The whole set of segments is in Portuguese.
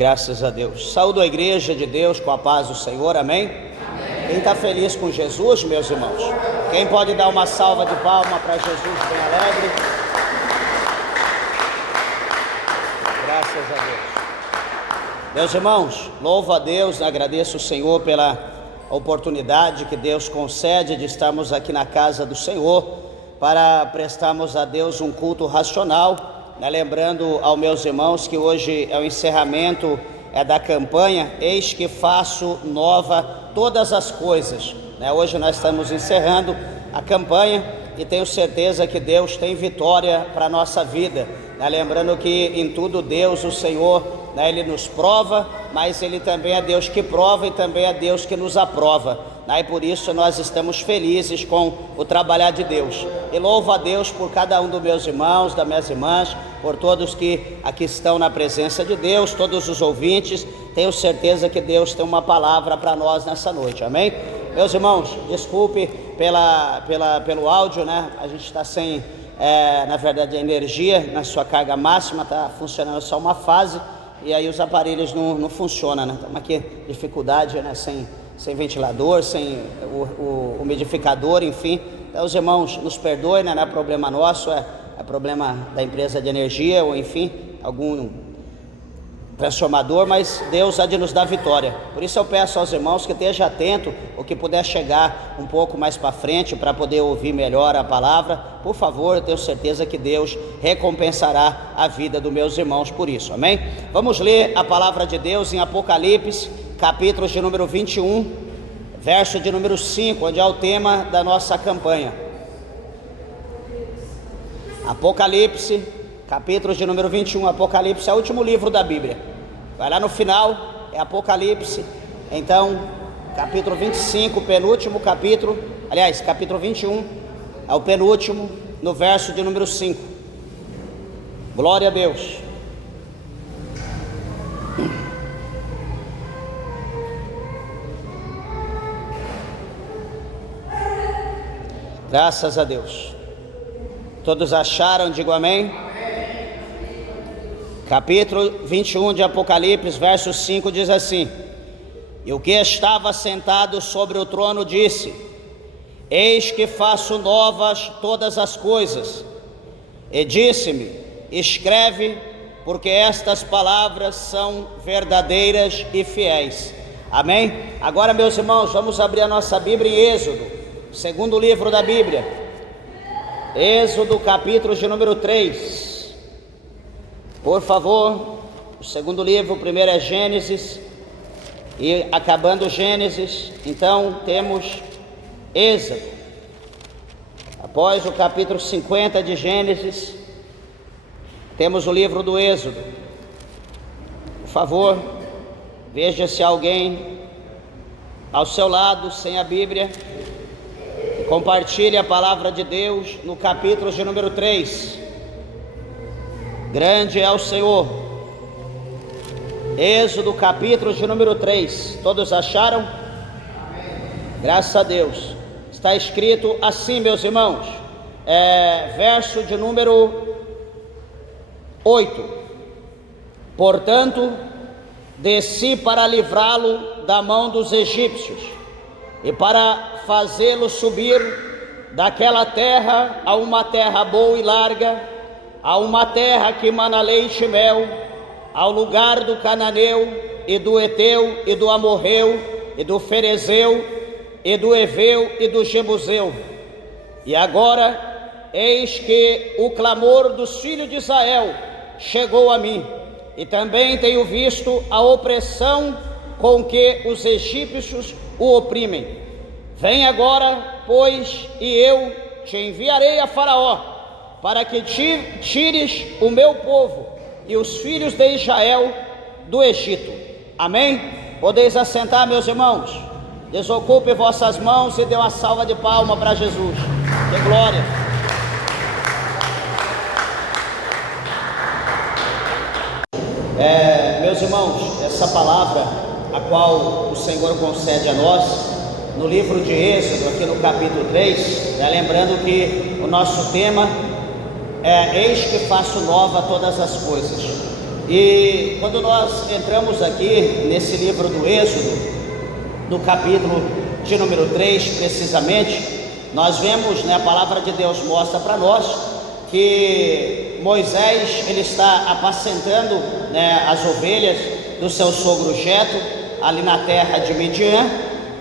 Graças a Deus. Saúdo a igreja de Deus com a paz do Senhor, amém? Amém. Quem está feliz com Jesus, meus irmãos? Quem pode dar uma salva de palma para Jesus bem alegre? Graças a Deus. Meus irmãos, louvo a Deus, agradeço o Senhor pela oportunidade que Deus concede de estarmos aqui na casa do Senhor para prestarmos a Deus um culto racional. Lembrando aos meus irmãos que hoje é o encerramento da campanha Eis que faço nova todas as coisas. Hoje nós estamos encerrando a campanha e tenho certeza que Deus tem vitória para a nossa vida. Lembrando que em tudo Deus, o Senhor, Ele nos prova, mas Ele também é Deus que prova e também é Deus que nos aprova. E por isso nós estamos felizes com o trabalhar de Deus. E louvo a Deus por cada um dos meus irmãos, das minhas irmãs, por todos que aqui estão na presença de Deus, todos os ouvintes. Tenho certeza que Deus tem uma palavra para nós nessa noite, amém? Meus irmãos, desculpe pelo áudio, A gente está sem, na verdade, a energia na sua carga máxima, está funcionando só uma fase, e aí os aparelhos não funcionam, Estamos aqui, dificuldade, sem ventilador, sem o umidificador, enfim. Então, os irmãos nos perdoem, não é problema nosso, é problema da empresa de energia, ou enfim, algum transformador, mas Deus há de nos dar vitória. Por isso eu peço aos irmãos que estejam atentos, ou que puder chegar um pouco mais para frente, para poder ouvir melhor a palavra, por favor. Eu tenho certeza que Deus recompensará a vida dos meus irmãos por isso, amém? Vamos ler a palavra de Deus em Apocalipse, capítulo de número 21, verso de número 5, onde é o tema da nossa campanha. Apocalipse, capítulo de número 21, Apocalipse é o último livro da Bíblia. Vai lá no final, é Apocalipse. Então, capítulo 25, penúltimo capítulo, aliás, capítulo 21, é o penúltimo, no verso de número 5. Glória a Deus. Graças a Deus. Todos acharam? Digo amém. Capítulo 21 de Apocalipse, verso 5 diz assim: E o que estava sentado sobre o trono disse: Eis que faço novas todas as coisas. E disse-me: Escreve, porque estas palavras são verdadeiras e fiéis. Amém? Agora, meus irmãos, vamos abrir a nossa Bíblia em Êxodo, segundo livro da Bíblia. Êxodo, capítulo de número 3. Por favor, o segundo livro, o primeiro é Gênesis, e acabando Gênesis, então temos Êxodo. Após o capítulo 50 de Gênesis, temos o livro do Êxodo. Por favor, veja se há alguém ao seu lado sem a Bíblia. Compartilhe a palavra de Deus no capítulo de número 3. Grande é o Senhor. Êxodo, capítulo de número 3. Todos acharam? Graças a Deus. Está escrito assim, meus irmãos, verso de número 8. Portanto, desci para livrá-lo da mão dos egípcios e para fazê-lo subir daquela terra a uma terra boa e larga, a uma terra que mana leite e mel, ao lugar do cananeu e do eteu e do amorreu e do ferezeu e do eveu e do jebuseu. E agora eis que o clamor dos filhos de Israel chegou a mim, e também tenho visto a opressão com que os egípcios o oprimem. Vem agora, pois, e eu te enviarei a Faraó, para que tires o meu povo e os filhos de Israel do Egito. Amém? Podeis assentar, meus irmãos. Desocupe vossas mãos e dê uma salva de palma para Jesus. Que glória! Meus irmãos, essa palavra a qual o Senhor concede a nós no livro de Êxodo, aqui no capítulo 3, lembrando que o nosso tema Eis que faço nova todas as coisas. E quando nós entramos aqui nesse livro do Êxodo, no capítulo de número 3 precisamente, nós vemos, a palavra de Deus mostra para nós que Moisés, ele está apacentando, as ovelhas do seu sogro Jetro, ali na terra de Midian,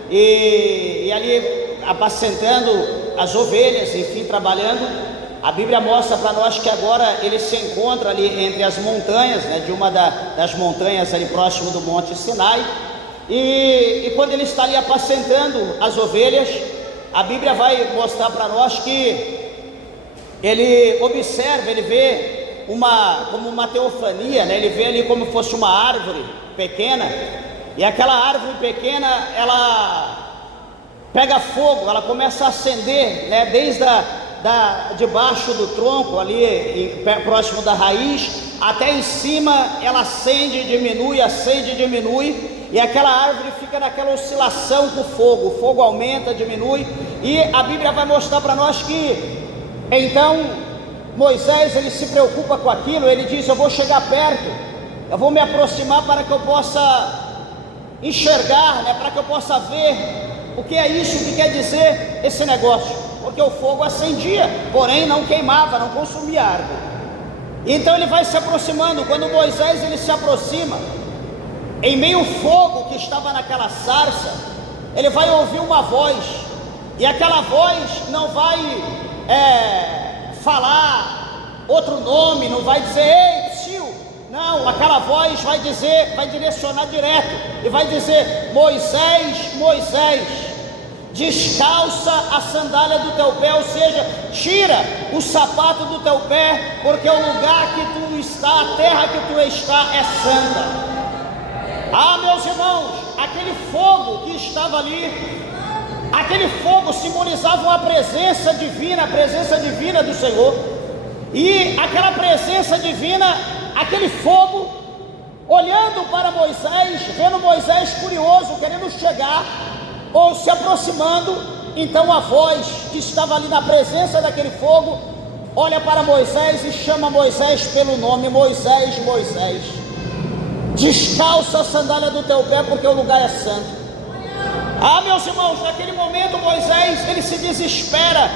e ali apacentando as ovelhas, enfim, trabalhando. A Bíblia mostra para nós que agora ele se encontra ali entre as montanhas, de uma das montanhas ali próximo do Monte Sinai, e quando ele está ali apacentando as ovelhas, a Bíblia vai mostrar para nós que ele observa, ele vê como uma teofania, ele vê ali como fosse uma árvore pequena, e aquela árvore pequena, ela pega fogo, ela começa a acender, dedesde debaixo do tronco ali, próximo da raiz, até em cima, ela acende e diminui, e aquela árvore fica naquela oscilação com o fogo aumenta, diminui, e a Bíblia vai mostrar para nós que, então, Moisés, ele se preocupa com aquilo, ele diz: eu vou chegar perto, eu vou me aproximar para que eu possa enxergar, para que eu possa ver o que é isso, o que quer dizer esse negócio, porque o fogo acendia, porém não queimava, não consumia a árvore. Então ele vai se aproximando. Quando Moisés ele se aproxima, em meio ao fogo que estava naquela sarça, ele vai ouvir uma voz, e aquela voz não vai falar outro nome, não vai dizer ei, psiu, não, aquela voz vai direcionar direto, e vai dizer: Moisés, Moisés, descalça a sandália do teu pé, ou seja, tira o sapato do teu pé, porque o lugar que tu está, a terra que tu está é santa. Ah, meus irmãos, aquele fogo que estava ali, aquele fogo simbolizava a presença divina do Senhor, e aquela presença divina, aquele fogo, olhando para Moisés, vendo Moisés curioso, querendo chegar, ou se aproximando, então a voz que estava ali na presença daquele fogo, olha para Moisés e chama Moisés pelo nome: Moisés, Moisés, descalça a sandália do teu pé, porque o lugar é santo. Ah, meus irmãos, naquele momento Moisés, ele se desespera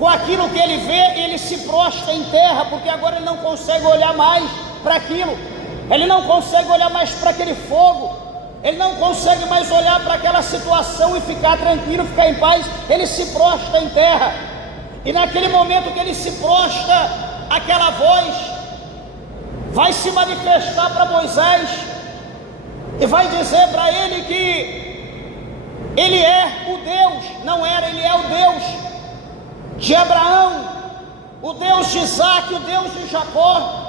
com aquilo que ele vê, e ele se prostra em terra, porque agora ele não consegue olhar mais para aquilo, ele não consegue olhar mais para aquele fogo, ele não consegue mais olhar para aquela situação e ficar tranquilo, ficar em paz. Ele se prostra em terra, e naquele momento que ele se prostra, aquela voz vai se manifestar para Moisés, e vai dizer para ele que ele é o Deus, ele é o Deus de Abraão, o Deus de Isaac, o Deus de Jacó.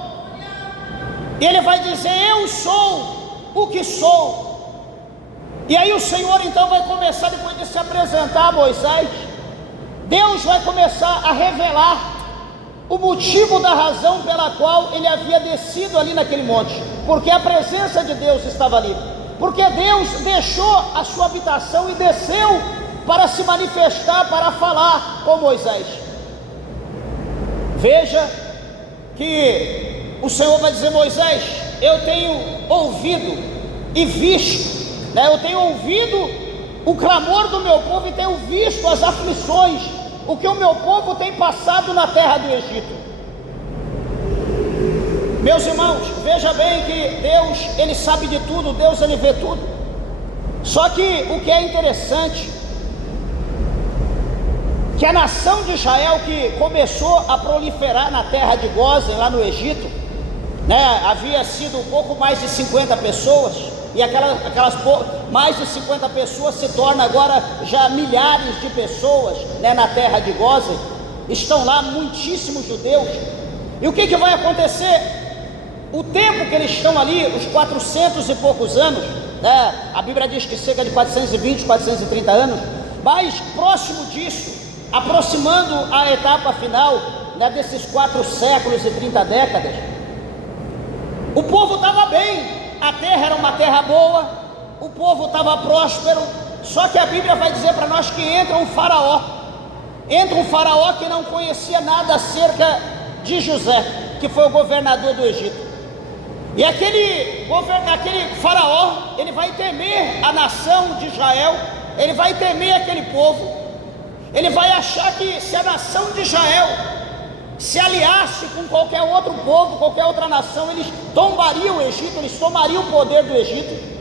E ele vai dizer: eu sou o que sou. E aí o Senhor então vai começar, depois de se apresentar a Moisés, Deus vai começar a revelar o motivo da razão pela qual ele havia descido ali naquele monte, porque a presença de Deus estava ali, porque Deus deixou a sua habitação e desceu para se manifestar, para falar com Moisés. Veja que o Senhor vai dizer: Moisés, eu tenho ouvido e visto, eu tenho ouvido o clamor do meu povo e tenho visto as aflições, o que o meu povo tem passado na terra do Egito. Meus irmãos, veja bem que Deus, ele sabe de tudo, Deus, ele vê tudo. Só que o que é interessante, que a nação de Israel, que começou a proliferar na terra de Gósen, lá no Egito, havia sido um pouco mais de 50 pessoas, e aquelas mais de 50 pessoas se tornam agora já milhares de pessoas, na terra de Gósen. Estão lá muitíssimos judeus. E o que vai acontecer? O tempo que eles estão ali, os 400 e poucos anos, a Bíblia diz que cerca de 420, 430 anos, mas próximo disso, aproximando a etapa final, desses 4 séculos e 30 décadas, o povo estava bem, a terra era uma terra boa, o povo estava próspero. Só que a Bíblia vai dizer para nós que entra um faraó que não conhecia nada acerca de José, que foi o governador do Egito. E aquele faraó, ele vai temer a nação de Israel, ele vai temer aquele povo, ele vai achar que se a nação de Israel se aliasse com qualquer outro povo, qualquer outra nação, eles tombariam o Egito, eles tomariam o poder do Egito.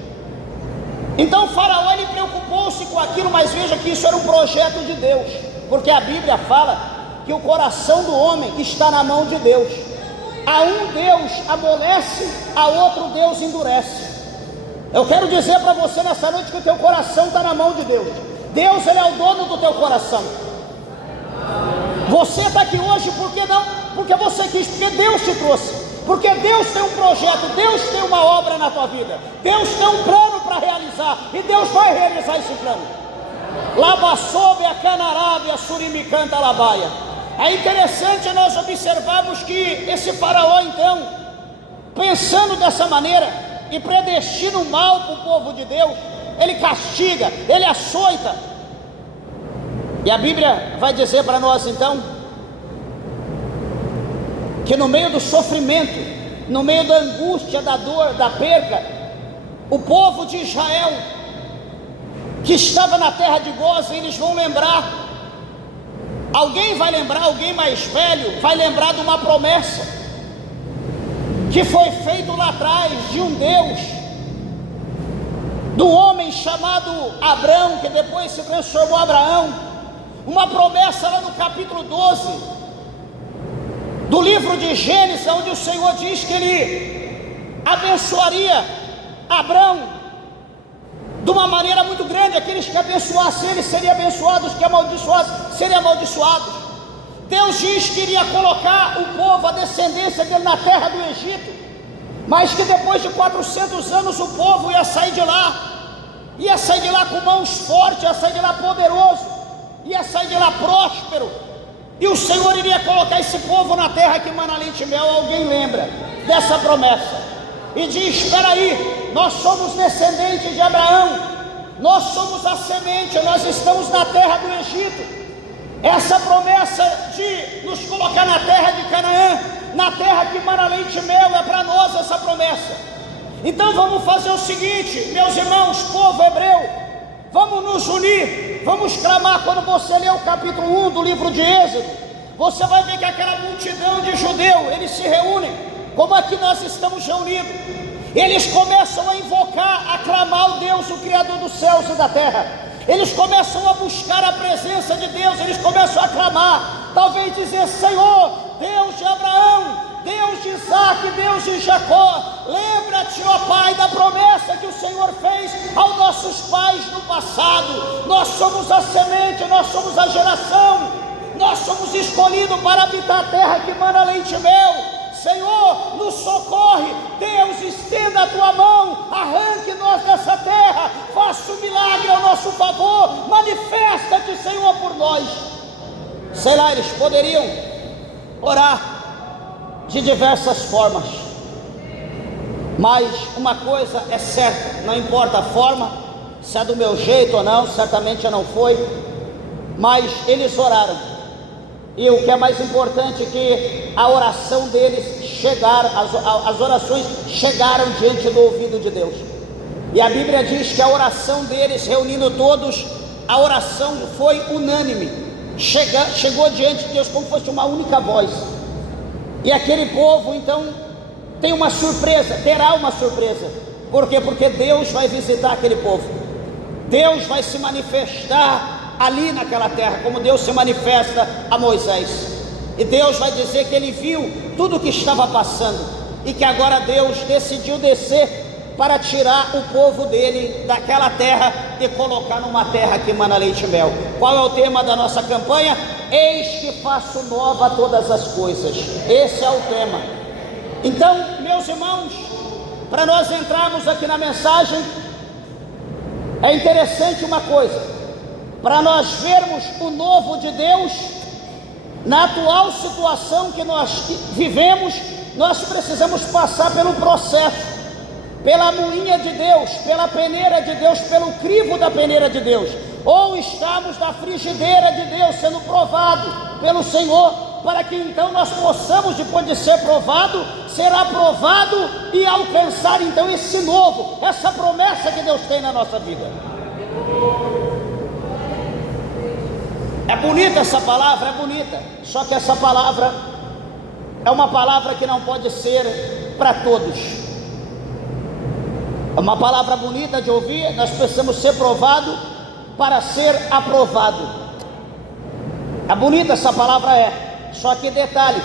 Então o faraó, ele preocupou-se com aquilo, mas veja que isso era um projeto de Deus, porque a Bíblia fala que o coração do homem está na mão de Deus. A um Deus amolece, a outro Deus endurece. Eu quero dizer para você nessa noite que o teu coração está na mão de Deus. Deus, ele é o dono do teu coração. Você está aqui hoje, por que não? Porque você quis, porque Deus te trouxe. Porque Deus tem um projeto, Deus tem uma obra na tua vida, Deus tem um plano para realizar, e Deus vai realizar esse plano. Labasobe a canarábia, surimicanta labaia. É interessante nós observarmos que esse faraó, então, pensando dessa maneira e predestina o mal para o povo de Deus, ele castiga, ele açoita. E a Bíblia vai dizer para nós então que no meio do sofrimento, no meio da angústia, da dor, da perda, o povo de Israel que estava na terra de Gósen, eles vão lembrar. Alguém vai lembrar, alguém mais velho vai lembrar de uma promessa que foi feita lá atrás de um Deus, do homem chamado Abrão, que depois se transformou em Abraão. Uma promessa lá no capítulo 12 do livro de Gênesis, onde o Senhor diz que ele abençoaria Abrão de uma maneira muito grande. Aqueles que abençoassem ele seriam abençoados, que amaldiçoassem seriam amaldiçoados. Deus diz que iria colocar o povo, a descendência dele na terra do Egito, mas que depois de 400 anos o povo ia sair de lá com mãos fortes, ia sair de lá poderoso, ia sair de lá próspero, e o Senhor iria colocar esse povo na terra que mana leite e mel. Alguém lembra dessa promessa? E diz: espera aí, nós somos descendentes de Abraão, nós somos a semente, nós estamos na terra do Egito. Essa promessa de nos colocar na terra de Canaã, na terra que mana leite e mel, é para nós essa promessa. Então vamos fazer o seguinte, meus irmãos, povo hebreu, vamos nos unir, vamos clamar. Quando você ler o capítulo 1 do livro de Êxodo, você vai ver que aquela multidão de judeus, eles se reúnem, como aqui nós estamos reunidos. Eles começam a invocar, a clamar o Deus, o Criador dos céus e da terra. Eles começam a buscar a presença de Deus, eles começam a clamar, talvez dizer: Senhor, Deus de Abraão, Deus de Isaac, Deus de Jacó, lembra-te, ó Pai, da promessa que o Senhor fez aos nossos pais no passado. Nós somos a semente, nós somos a geração, nós somos escolhidos para habitar a terra que mana leite e mel. Senhor, nos socorre, Deus, estenda a tua mão, arranque nós dessa terra, faça um milagre ao nosso favor, manifesta-te, Senhor, por nós. Sei lá, eles poderiam orar de diversas formas, mas uma coisa é certa, não importa a forma, se é do meu jeito ou não, certamente não foi, mas eles oraram. E o que é mais importante é que a oração deles chegaram, as orações chegaram diante do ouvido de Deus. E a Bíblia diz que a oração deles, reunindo todos, a oração foi unânime, chegou diante de Deus como se fosse uma única voz. E aquele povo então tem uma surpresa, terá uma surpresa. Por quê? Porque Deus vai visitar aquele povo, Deus vai se manifestar ali naquela terra, como Deus se manifesta a Moisés. E Deus vai dizer que ele viu tudo o que estava passando, e que agora Deus decidiu descer para tirar o povo dele daquela terra e colocar numa terra que mana leite e mel. Qual é o tema da nossa campanha? Eis que faço nova todas as coisas. Esse é o tema. Então, meus irmãos, para nós entrarmos aqui na mensagem, é interessante uma coisa: para nós vermos o novo de Deus na atual situação que nós vivemos, nós precisamos passar pelo processo, pela moinha de Deus, pela peneira de Deus, pelo crivo da peneira de Deus. Ou estamos na frigideira de Deus, sendo provado pelo Senhor, para que então nós possamos, depois de ser provado, ser aprovado e alcançar então esse novo, essa promessa que Deus tem na nossa vida. É bonita essa palavra, é bonita, só que essa palavra é uma palavra que não pode ser para todos. É uma palavra bonita de ouvir, nós precisamos ser provado para ser aprovado. É bonita essa palavra, só que detalhe,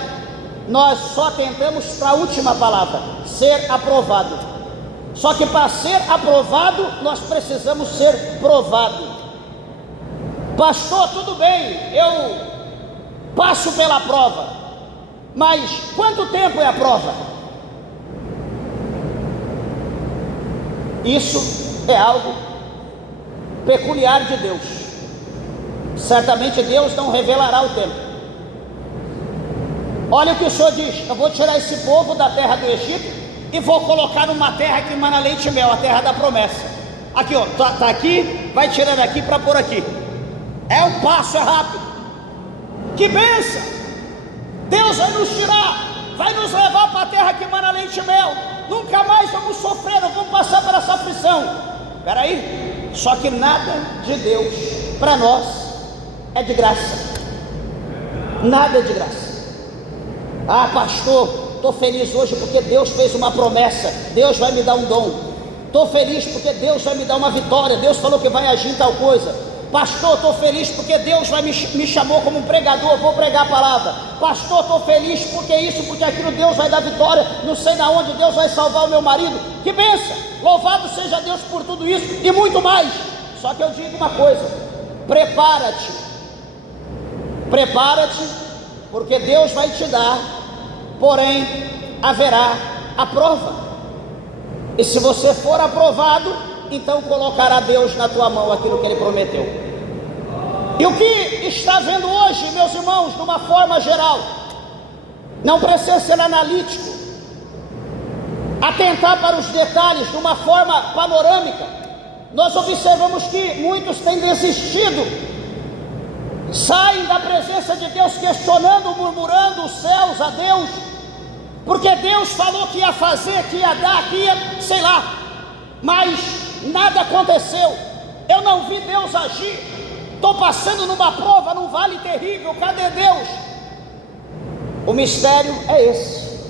nós só atentamos para a última palavra, ser aprovado. Só que para ser aprovado, nós precisamos ser provado. Pastor, tudo bem, eu passo pela prova, mas quanto tempo é a prova? Isso é algo peculiar de Deus. Certamente Deus não revelará o tempo. Olha o que o Senhor diz: eu vou tirar esse povo da terra do Egito e vou colocar numa terra que emana leite e mel, a terra da promessa. Aqui, ó, tá aqui, vai tirar daqui para pôr aqui. É um passo, é rápido. Que bênção! Deus vai nos tirar, vai nos levar para a terra que emana leite e mel. Nunca mais vamos sofrer, não vamos passar por essa aflição. Espera aí, só que nada de Deus para nós é de graça. Nada é de graça. Ah, pastor, estou feliz hoje porque Deus fez uma promessa, Deus vai me dar um dom. Estou feliz porque Deus vai me dar uma vitória, Deus falou que vai agir em tal coisa. Pastor, estou feliz porque Deus me chamou como um pregador, vou pregar a palavra. Pastor, estou feliz porque isso, porque aquilo, Deus vai dar vitória, não sei na onde, Deus vai salvar o meu marido. Que bênção! Louvado seja Deus por tudo isso e muito mais. Só que eu digo uma coisa: prepara-te, porque Deus vai te dar, porém haverá a prova. E se você for aprovado, então colocará Deus na tua mão aquilo que Ele prometeu. E o que está vendo hoje, meus irmãos, de uma forma geral, não precisa ser analítico, atentar para os detalhes de uma forma panorâmica. Nós observamos que muitos têm desistido, saem da presença de Deus questionando, murmurando os céus a Deus, porque Deus falou que ia fazer, que ia dar, que ia, sei lá, mas nada aconteceu. Eu não vi Deus agir. Estou passando numa prova, num vale terrível. Cadê Deus? O mistério é esse: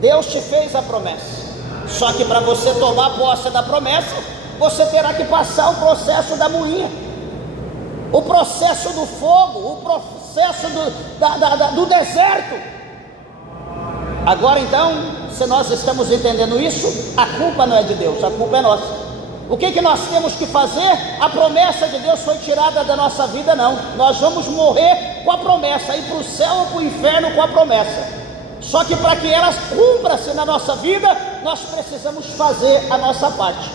Deus te fez a promessa, só que para você tomar posse da promessa, você terá que passar o processo da moinha, o processo do fogo, o processo do deserto. Agora então, se nós estamos entendendo isso, a culpa não é de Deus, a culpa é nossa. O que nós temos que fazer? A promessa de Deus foi tirada da nossa vida? Não, nós vamos morrer com a promessa, ir para o céu ou para o inferno com a promessa. Só que para que ela cumpra-se na nossa vida, nós precisamos fazer a nossa parte.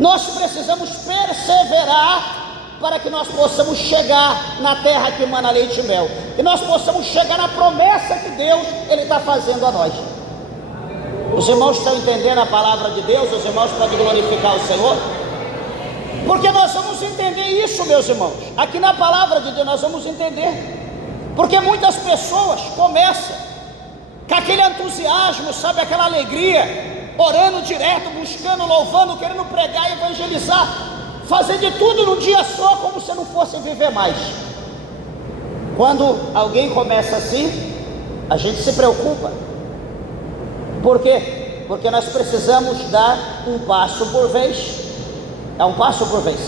Nós precisamos perseverar para que nós possamos chegar na terra que emana leite e mel, que nós possamos chegar na promessa que Deus Ele está fazendo a nós. Os irmãos estão entendendo a palavra de Deus? Os irmãos podem glorificar o Senhor? Porque nós vamos entender isso, meus irmãos. Aqui na palavra de Deus nós vamos entender. Porque muitas pessoas começam com aquele entusiasmo, sabe, aquela alegria, orando direto, buscando, louvando, querendo pregar, evangelizar, fazer de tudo num dia só, como se não fosse viver mais. Quando alguém começa assim, a gente se preocupa. Por quê? Porque nós precisamos dar um passo por vez. É um passo por vez.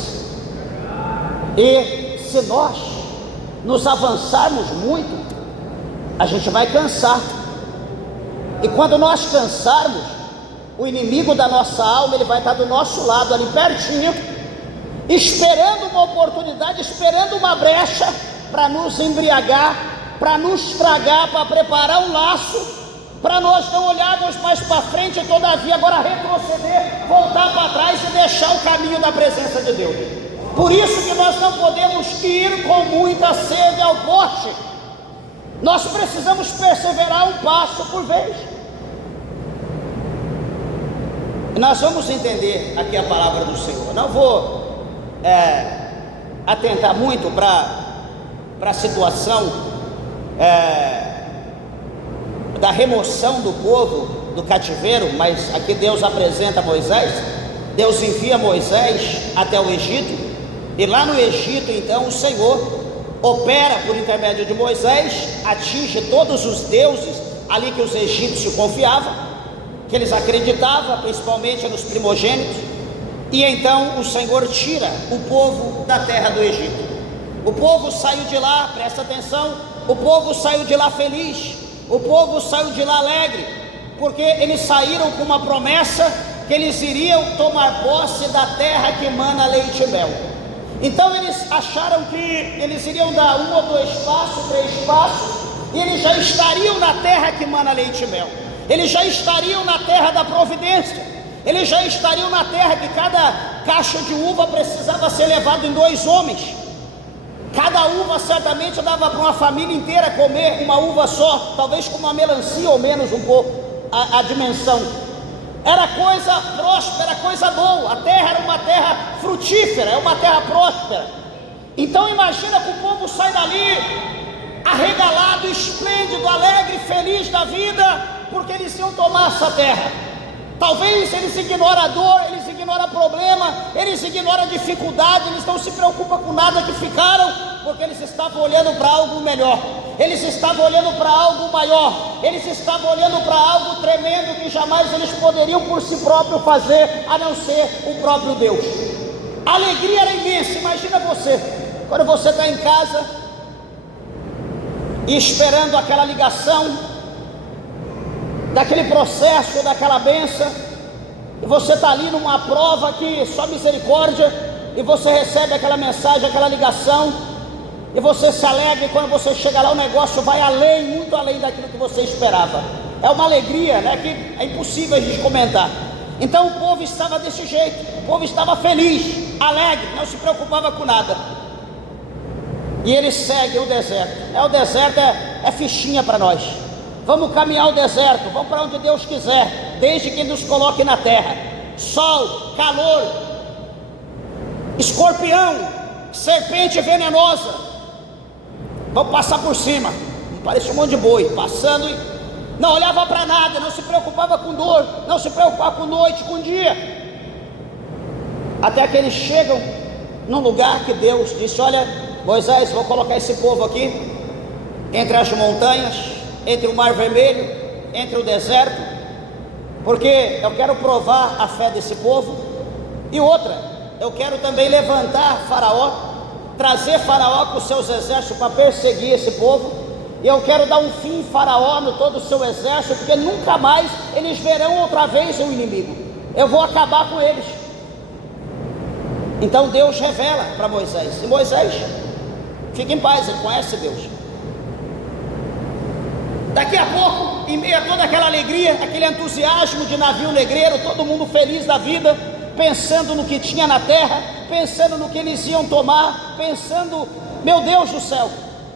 E se nós nos avançarmos muito, a gente vai cansar. E quando nós cansarmos, o inimigo da nossa alma, ele vai estar do nosso lado ali pertinho, esperando uma oportunidade, esperando uma brecha para nos embriagar, para nos tragar, para preparar um laço, para nós não olharmos mais para frente e todavia agora retroceder, voltar para trás e deixar o caminho da presença de Deus. Por isso que nós não podemos ir com muita sede ao pote. Nós precisamos perseverar um passo por vez. E nós vamos entender aqui a palavra do Senhor. Não vou atentar muito para a situação da remoção do povo do cativeiro, mas aqui Deus apresenta Moisés. Deus envia Moisés até o Egito, e lá no Egito então o Senhor opera por intermédio de Moisés, atinge todos os deuses ali que os egípcios confiavam, que eles acreditavam, principalmente nos primogênitos, e então o Senhor tira o povo da terra do Egito. O povo saiu de lá, presta atenção, o povo saiu de lá feliz, o povo saiu de lá alegre, porque eles saíram com uma promessa que eles iriam tomar posse da terra que mana leite e mel. Então eles acharam que eles iriam dar 1 ou 2 passos, 3 passos, e eles já estariam na terra que mana leite e mel. Eles já estariam na terra da providência. Eles já estariam na terra que cada cacho de uva precisava ser levado em 2 homens. Cada uva certamente dava para uma família inteira comer uma uva só, talvez com uma melancia ou menos um pouco, a dimensão. Era coisa próspera, coisa boa. A terra era uma terra frutífera, é uma terra próspera. Então imagina que o povo sai dali arregalado, esplêndido, alegre, feliz da vida, porque eles iam tomar essa terra. Talvez eles ignoram a dor, eles ignoram o problema, eles ignoram a dificuldade, eles não se preocupam com nada que ficaram, porque eles estavam olhando para algo melhor, eles estavam olhando para algo maior, eles estavam olhando para algo tremendo que jamais eles poderiam por si próprios fazer, a não ser o próprio Deus. A alegria era imensa. Imagina você, quando você está em casa e esperando aquela ligação, daquele processo, daquela bênção, e você está ali numa prova que só misericórdia, e você recebe aquela mensagem, aquela ligação, e você se alegra, e quando você chega lá o negócio vai além, muito além daquilo que você esperava. É uma alegria, né, que é impossível a gente comentar. Então o povo estava desse jeito, o povo estava feliz, alegre, não se preocupava com nada. E eles seguem o deserto. O deserto é fichinha para nós. Vamos caminhar o deserto, vamos para onde Deus quiser, desde que Ele nos coloque na terra. Sol, calor, escorpião, serpente venenosa, vamos passar por cima. Parecia um monte de boi, passando e não olhava para nada, não se preocupava com dor, não se preocupava com noite, com dia. Até que eles chegam num lugar que Deus disse: olha, Moisés, vou colocar esse povo aqui, entre as montanhas, entre o mar vermelho, entre o deserto, porque eu quero provar a fé desse povo. E outra, eu quero também levantar Faraó, trazer Faraó com os seus exércitos para perseguir esse povo, e eu quero dar um fim em Faraó, no todo o seu exército, porque nunca mais eles verão outra vez o inimigo. Eu vou acabar com eles. Então Deus revela para Moisés, e Moisés fica em paz, ele conhece Deus. Daqui a pouco, em meio a toda aquela alegria, aquele entusiasmo de navio negreiro, todo mundo feliz da vida, pensando no que tinha na terra, pensando no que eles iam tomar, pensando, meu Deus do céu,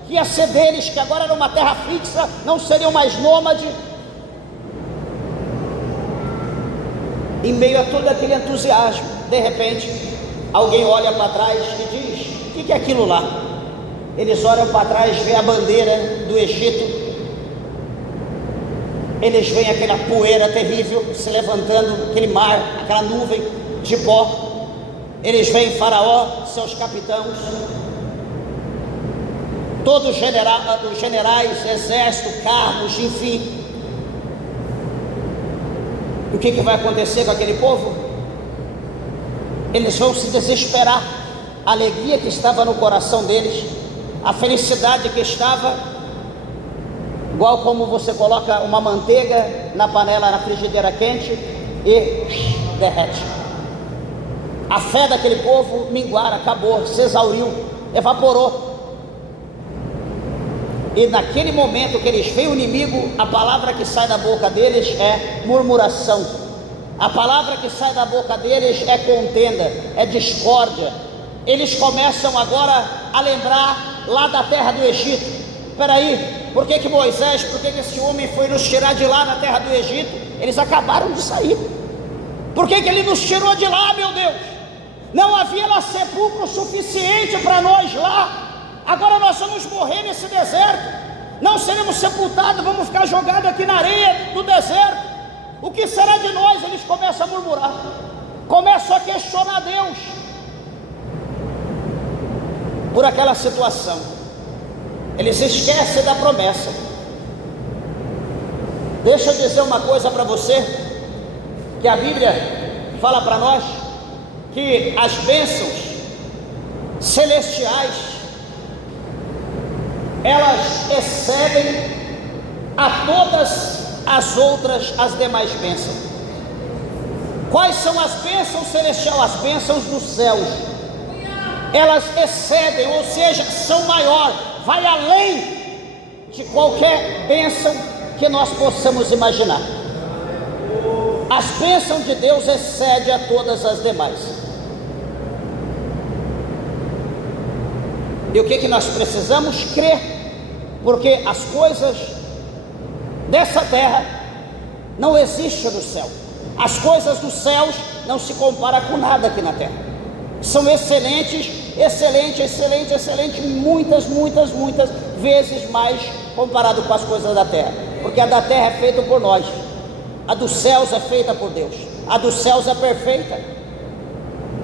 que ia ser deles, que agora era uma terra fixa, não seriam mais nômades. Em meio a todo aquele entusiasmo, de repente, alguém olha para trás e diz: o que é aquilo lá? Eles olham para trás, vê a bandeira do Egito. Eles veem aquela poeira terrível se levantando, aquele mar, aquela nuvem de pó. Eles veem Faraó, seus capitães, todos os generais, exército, carros, enfim. O que vai acontecer com aquele povo? Eles vão se desesperar. A alegria que estava no coração deles, a felicidade que estava, igual como você coloca uma manteiga na panela, na frigideira quente e derrete. A fé daquele povo minguara, acabou, se exauriu, evaporou. E naquele momento que eles veem o inimigo, a palavra que sai da boca deles é murmuração. A palavra que sai da boca deles é contenda, é discórdia. Eles começam agora a lembrar lá da terra do Egito. Espera aí, por que Moisés, por que esse homem foi nos tirar de lá na terra do Egito? Eles acabaram de sair. Por que ele nos tirou de lá, meu Deus? Não havia lá sepulcro suficiente para nós lá. Agora nós vamos morrer nesse deserto. não seremos sepultados, vamos ficar jogados aqui na areia do deserto. O que será de nós? Eles começam a murmurar, começam a questionar Deus por aquela situação. Eles esquecem da promessa. Deixa eu dizer uma coisa para você, que a Bíblia fala para nós que as bênçãos celestiais, elas excedem a todas as outras, as demais bênçãos. Quais são as bênçãos celestiais? As bênçãos dos céus. Elas excedem, ou seja, são maiores, vai além de qualquer bênção que nós possamos imaginar. As bênçãos de Deus excedem a todas as demais. E o que nós precisamos? Crer, porque as coisas dessa terra não existem no céu. As coisas dos céus não se comparam com nada aqui na terra. São excelentes, muitas vezes mais comparado com as coisas da terra, porque a da terra é feita por nós, a dos céus é feita por Deus, a dos céus é perfeita.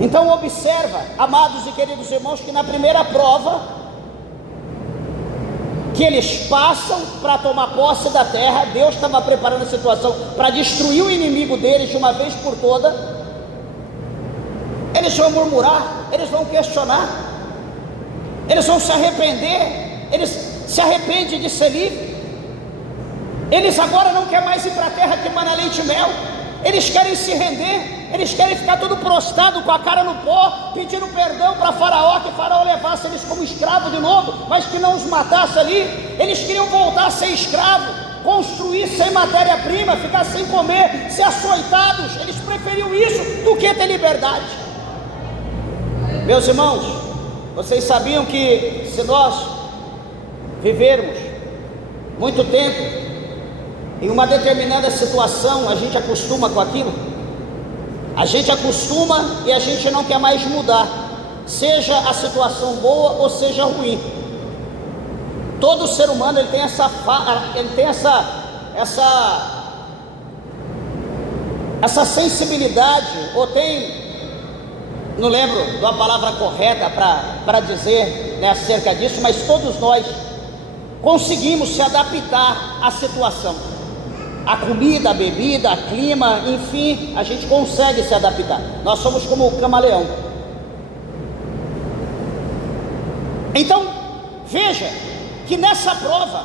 Então observa, amados e queridos irmãos, que na primeira prova que eles passam para tomar posse da terra, Deus estava preparando a situação para destruir o inimigo deles de uma vez por toda. Eles vão murmurar, eles vão questionar, eles vão se arrepender, eles se arrependem de ser livres. Eles agora não querem mais ir para a terra que mana leite e mel, eles querem se render, eles querem ficar todo prostrado com a cara no pó, pedindo perdão para Faraó, que Faraó levasse eles como escravo de novo, mas que não os matasse ali. Eles queriam voltar a ser escravo, construir sem matéria-prima, ficar sem comer, ser açoitados. Eles preferiam isso do que ter liberdade. Meus irmãos, vocês sabiam que se nós vivermos muito tempo em uma determinada situação, a gente acostuma com aquilo, a gente acostuma e a gente não quer mais mudar, seja a situação boa ou seja ruim. Todo ser humano ele tem essa sensibilidade, ou tem, não lembro da palavra correta para dizer, né, acerca disso, mas todos nós conseguimos se adaptar à situação, a comida, a bebida, a clima, enfim, a gente consegue se adaptar. Nós somos como o camaleão. Então veja que nessa prova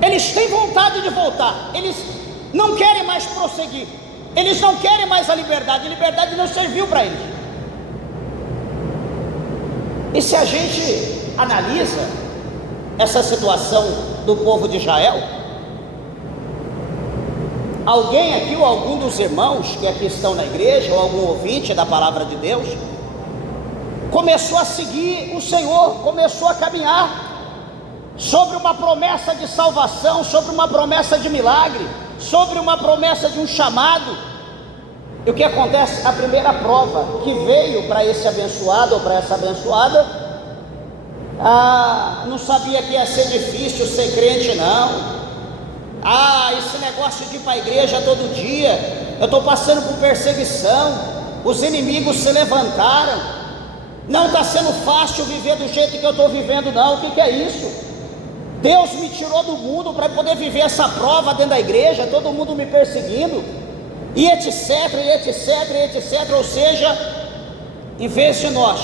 eles têm vontade de voltar, eles não querem mais prosseguir, eles não querem mais a liberdade não serviu para eles. E se a gente analisa essa situação do povo de Israel, alguém aqui ou algum dos irmãos que aqui estão na igreja, ou algum ouvinte da palavra de Deus, começou a seguir o Senhor, começou a caminhar sobre uma promessa de salvação, sobre uma promessa de milagre, sobre uma promessa de um chamado. E o que acontece? A primeira prova que veio para esse abençoado ou para essa abençoada, não sabia que ia ser difícil ser crente não. Esse negócio de ir para a igreja todo dia, eu estou passando por perseguição, os inimigos se levantaram, não está sendo fácil viver do jeito que eu estou vivendo não. O que é isso? Deus me tirou do mundo para poder viver essa prova dentro da igreja, todo mundo me perseguindo, e etc, ou seja, em vez de nós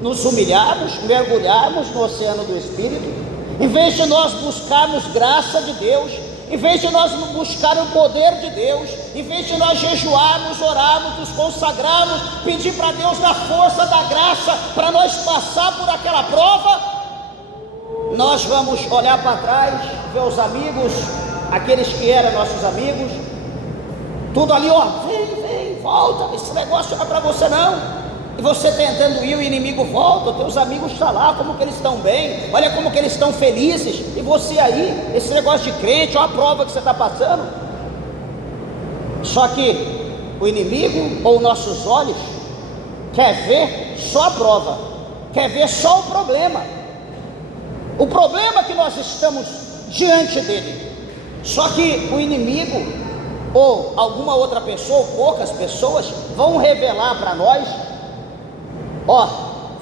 nos humilharmos, mergulharmos no oceano do Espírito, em vez de nós buscarmos graça de Deus, em vez de nós buscarmos o poder de Deus, em vez de nós jejuarmos, orarmos, nos consagrarmos, pedir para Deus da força, da graça, para nós passar por aquela prova, nós vamos olhar para trás, ver os amigos, aqueles que eram nossos amigos, tudo ali, vem, volta, esse negócio não é para você não. E você tentando ir, o inimigo volta, teus amigos estão lá, como que eles estão bem, olha como que eles estão felizes, e você aí, esse negócio de crente, olha a prova que você está passando. Só que o inimigo, ou nossos olhos, quer ver só a prova, quer ver só o problema. O problema é que nós estamos diante dele. Só que o inimigo, ou alguma outra pessoa, ou poucas pessoas, vão revelar para nós: ó,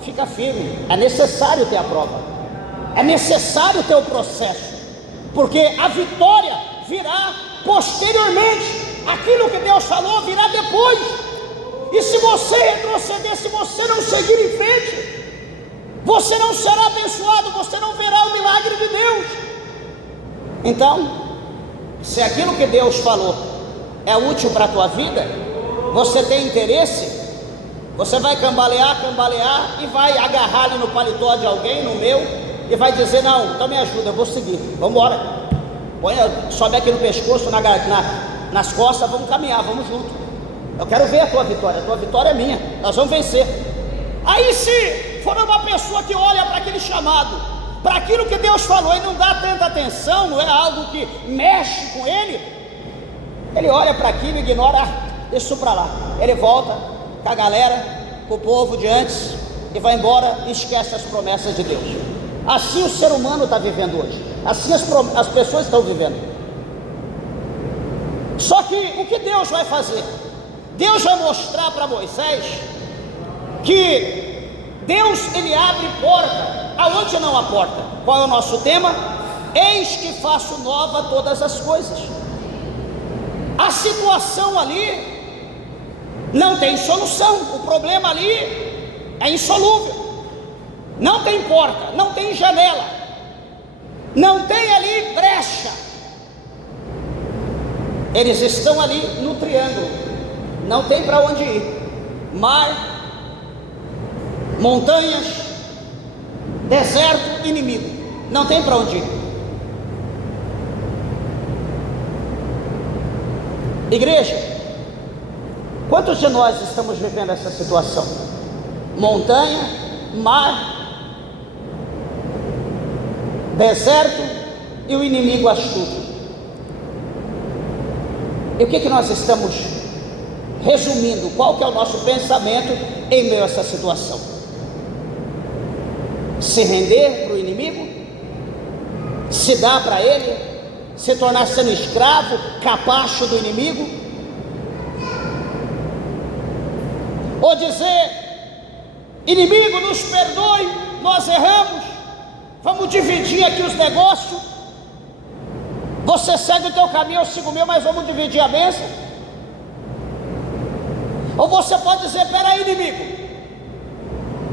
fica firme, é necessário ter a prova, é necessário ter o processo, porque a vitória virá posteriormente. Aquilo que Deus falou virá depois. E se você retroceder, se você não seguir em frente, você não será abençoado, você não verá o milagre de Deus. Então, se aquilo que Deus falou é útil para a tua vida, você tem interesse, você vai cambalear e vai agarrar ali no paletó de alguém, no meu, e vai dizer: não, então me ajuda, eu vou seguir, vamos embora, sobe aqui no pescoço, nas costas, vamos caminhar, vamos junto. Eu quero ver a tua vitória é minha, nós vamos vencer. Aí, se for uma pessoa que olha para aquele chamado, para aquilo que Deus falou, e não dá tanta atenção, não é algo que mexe com ele, ele olha para aquilo e ignora, deixa isso para lá. Ele volta com a galera, com o povo de antes, e vai embora e esquece as promessas de Deus. Assim o ser humano está vivendo hoje, assim as pessoas estão vivendo. Só que o que Deus vai fazer? Deus vai mostrar para Moisés que Deus, ele abre porta aonde não há porta. Qual é o nosso tema? Eis que faço nova todas as coisas. A situação ali não tem solução, o problema ali é insolúvel, não tem porta, não tem janela, não tem ali brecha. Eles estão ali no triângulo, não tem para onde ir. Mar, montanhas, deserto, inimigo, não tem para onde ir. Igreja, quantos de nós estamos vivendo essa situação? Montanha, mar, deserto e o inimigo astuto. E o que nós estamos resumindo? Qual que é o nosso pensamento em meio a essa situação? Se render para o inimigo? Se dar para ele? Se tornar sendo escravo, capacho do inimigo? Ou dizer: inimigo, nos perdoe, nós erramos, vamos dividir aqui os negócios, você segue o teu caminho, eu sigo o meu, mas vamos dividir a bênção? Ou você pode dizer: peraí, inimigo,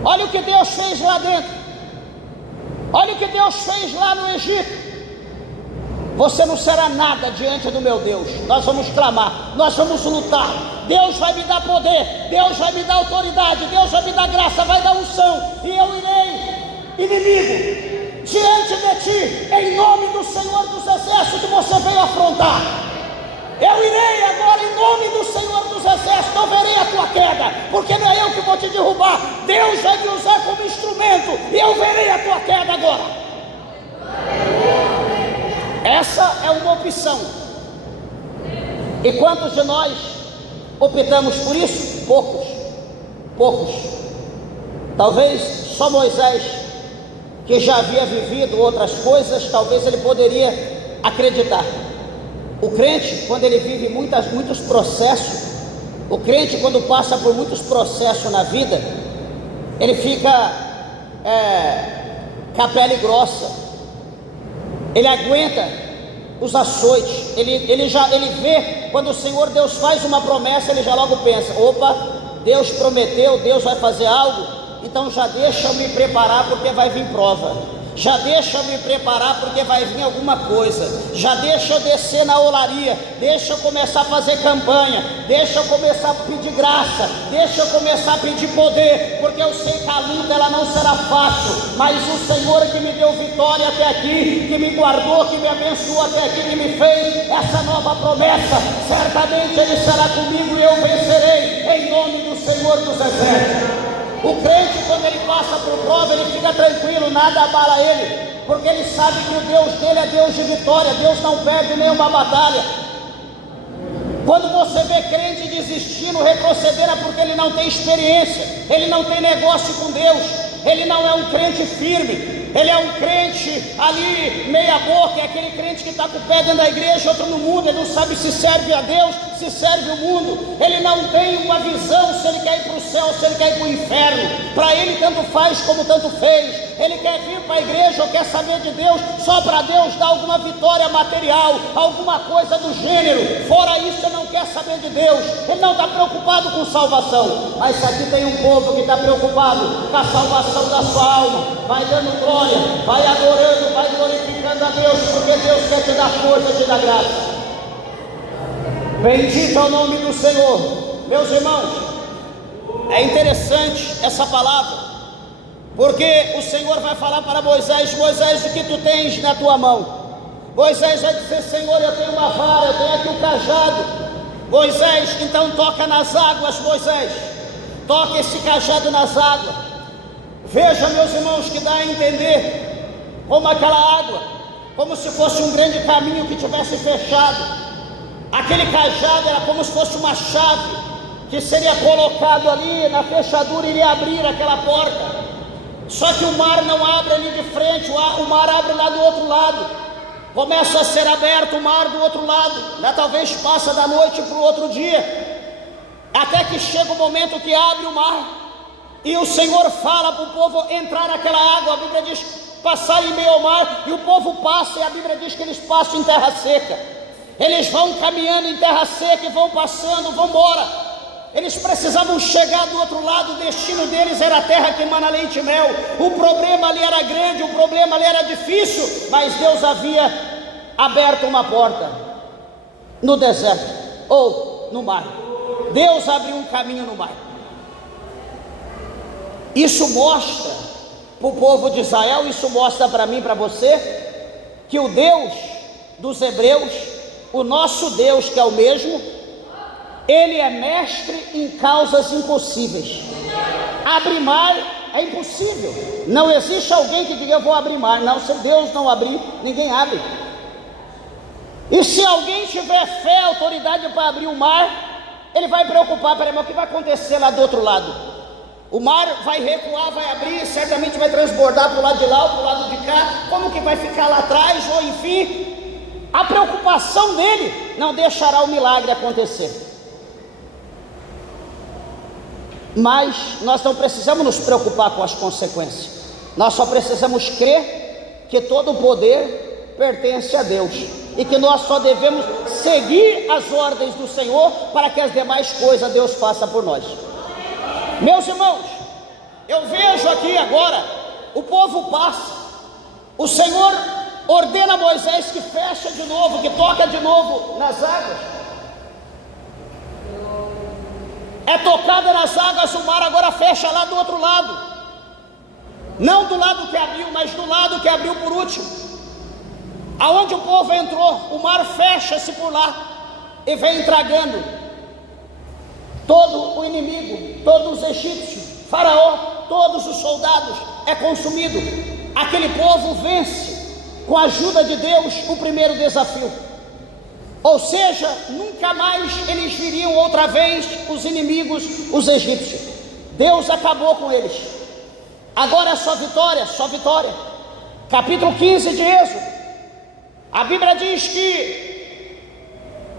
olha o que Deus fez lá dentro, olha o que Deus fez lá no Egito, você não será nada diante do meu Deus. Nós vamos clamar, nós vamos lutar, Deus vai me dar poder, Deus vai me dar autoridade, Deus vai me dar graça, vai dar unção, e eu irei, inimigo, diante de ti, em nome do Senhor dos Exércitos que você veio afrontar. Eu irei agora em nome do Senhor dos Exércitos, eu verei a tua queda, porque não é eu que vou te derrubar, Deus vai me usar como instrumento, e eu verei a tua queda agora. Essa é uma opção. E quantos de nós optamos por isso? Poucos. Talvez só Moisés, que já havia vivido outras coisas, talvez ele poderia acreditar. O crente, quando ele vive muitos processos, o crente, quando passa por muitos processos na vida, ele fica com a pele grossa, ele aguenta os açoites, ele vê, quando o Senhor Deus faz uma promessa, ele já logo pensa: opa, Deus prometeu, Deus vai fazer algo, então já deixa eu me preparar, porque vai vir prova. Já deixa eu me preparar, porque vai vir alguma coisa. Já deixa eu descer na olaria, deixa eu começar a fazer campanha, deixa eu começar a pedir graça, deixa eu começar a pedir poder, porque eu sei que a luta ela não será fácil, mas o Senhor que me deu vitória até aqui, que me guardou, que me abençoou até aqui, que me fez essa nova promessa, certamente Ele será comigo e eu vencerei, em nome do Senhor dos Exércitos. O crente, quando ele passa por prova, ele fica tranquilo, nada abala ele, porque ele sabe que o Deus dele é Deus de vitória, Deus não perde nenhuma batalha. Quando você vê crente desistindo, retroceder, é porque ele não tem experiência, ele não tem negócio com Deus, ele não é um crente firme. Ele é um crente ali, meia boca, é aquele crente que está com o pé dentro da igreja, outro no mundo. Ele não sabe se serve a Deus, se serve o mundo. Ele não tem uma visão se ele quer ir para o céu, se ele quer ir para o inferno. Para ele tanto faz como tanto fez. Ele quer vir para a igreja ou quer saber de Deus só para Deus dar alguma vitória material, alguma coisa do gênero. Fora isso, ele não quer saber de Deus. Ele não está preocupado com salvação. Mas aqui tem um povo que está preocupado com a salvação da sua alma. Vai dando glória, vai adorando, vai glorificando a Deus, porque Deus quer te dar força, te dar graça. Bendito é o nome do Senhor. Meus irmãos, é interessante essa palavra, porque o Senhor vai falar para Moisés: Moisés, o que tu tens na tua mão? Moisés vai dizer: Senhor, eu tenho uma vara, eu tenho aqui um cajado. Moisés, então toca nas águas. Moisés, toca esse cajado nas águas. Veja, meus irmãos, que dá a entender como aquela água, como se fosse um grande caminho que tivesse fechado. Aquele cajado era como se fosse uma chave que seria colocado ali na fechadura e iria abrir aquela porta. Só que o mar não abre ali de frente, o mar abre lá do outro lado. Começa a ser aberto o mar do outro lado, né? Talvez passa da noite para o outro dia, até que chega o momento que abre o mar, e o Senhor fala para o povo entrar naquela água. A Bíblia diz passar em meio ao mar, e o povo passa, e a Bíblia diz que eles passam em terra seca. Eles vão caminhando em terra seca e vão passando, vão embora. Eles precisavam chegar do outro lado, o destino deles era a terra que emana leite e mel. O problema ali era grande, o problema ali era difícil, mas Deus havia aberto uma porta no deserto, ou no mar. Deus abriu um caminho no mar. Isso mostra para o povo de Israel, isso mostra para mim, para você, que o Deus dos hebreus, o nosso Deus, que é o mesmo, Ele é mestre em causas impossíveis. Abrir mar é impossível. Não existe alguém que diga: eu vou abrir mar. Não, se Deus não abrir, ninguém abre. E se alguém tiver fé, autoridade para abrir o mar, ele vai preocupar: peraí, mas o que vai acontecer lá do outro lado? O mar vai recuar, vai abrir, certamente vai transbordar para o lado de lá ou para o lado de cá. Como que vai ficar lá atrás? Ou enfim, a preocupação dele não deixará o milagre acontecer. Mas nós não precisamos nos preocupar com as consequências. Nós só precisamos crer que todo o poder pertence a Deus, e que nós só devemos seguir as ordens do Senhor para que as demais coisas Deus faça por nós. Meus irmãos, eu vejo aqui agora, o povo passa, o Senhor ordena a Moisés que fecha de novo, que toca de novo nas águas. É tocada nas águas, o mar agora fecha lá do outro lado. Não do lado que abriu, mas do lado que abriu por último. Aonde o povo entrou, o mar fecha-se por lá e vem tragando todo o inimigo, todos os egípcios, Faraó, todos os soldados, é consumido. Aquele povo vence, com a ajuda de Deus, o primeiro desafio. Ou seja, nunca mais eles viriam outra vez os inimigos, os egípcios. Deus acabou com eles. Agora é só vitória, só vitória. Capítulo 15 de Êxodo, a Bíblia diz que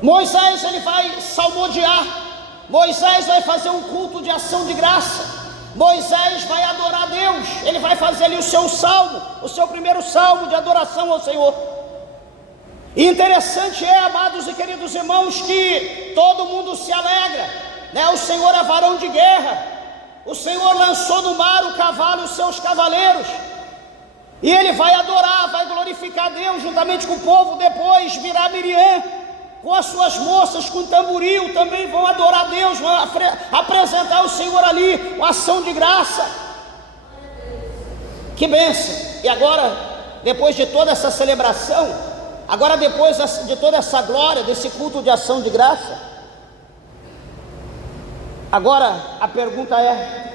Moisés ele vai salmodiar, Moisés vai fazer um culto de ação de graça, Moisés vai adorar a Deus, ele vai fazer ali o seu salmo, o seu primeiro salmo de adoração ao Senhor. E interessante é, amados e queridos irmãos, que todo mundo se alegra, né? O Senhor é varão de guerra, o Senhor lançou no mar o cavalo e os seus cavaleiros, e ele vai adorar, vai glorificar a Deus juntamente com o povo. Depois virá Miriam com as suas moças, com tamboril, também vão adorar a Deus, vão apresentar ao Senhor ali uma ação de graça. Que bênção! E agora, depois de toda essa celebração, agora depois de toda essa glória, desse culto de ação de graça, agora a pergunta é: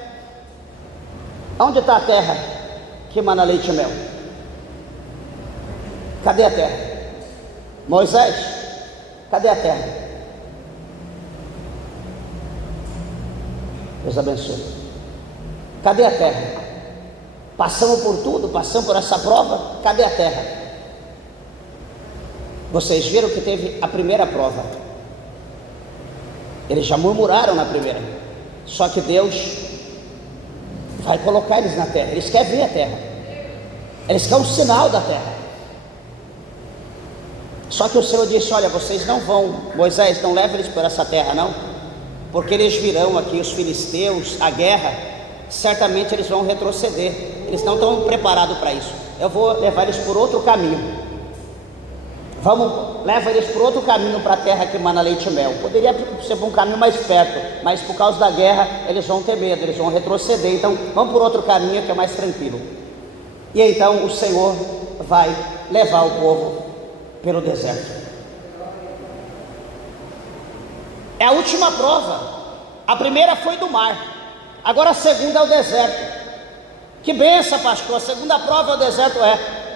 onde está a terra que emana leite e mel? Cadê a terra? Moisés, cadê a terra? Deus abençoe. Cadê a terra? passamos por tudo, passamos por essa prova, cadê a terra? Vocês viram que teve a primeira prova, eles já murmuraram na primeira, só que Deus vai colocar eles na terra, eles querem ver a terra, eles querem um sinal da terra. Só que o Senhor disse: olha, vocês não vão, Moisés, não leva eles por essa terra não, porque eles virão aqui, os filisteus, a guerra, certamente eles vão retroceder, eles não estão preparados para isso, eu vou levar eles por outro caminho. Leva eles por outro caminho para a terra que mana leite e mel. Poderia ser por um caminho mais perto, mas por causa da guerra eles vão ter medo, eles vão retroceder. Então vamos por outro caminho que é mais tranquilo. E então o Senhor vai levar o povo pelo deserto. É a última prova. A primeira foi do mar, agora a segunda é o deserto. Que benção, pastor, a segunda prova é o deserto,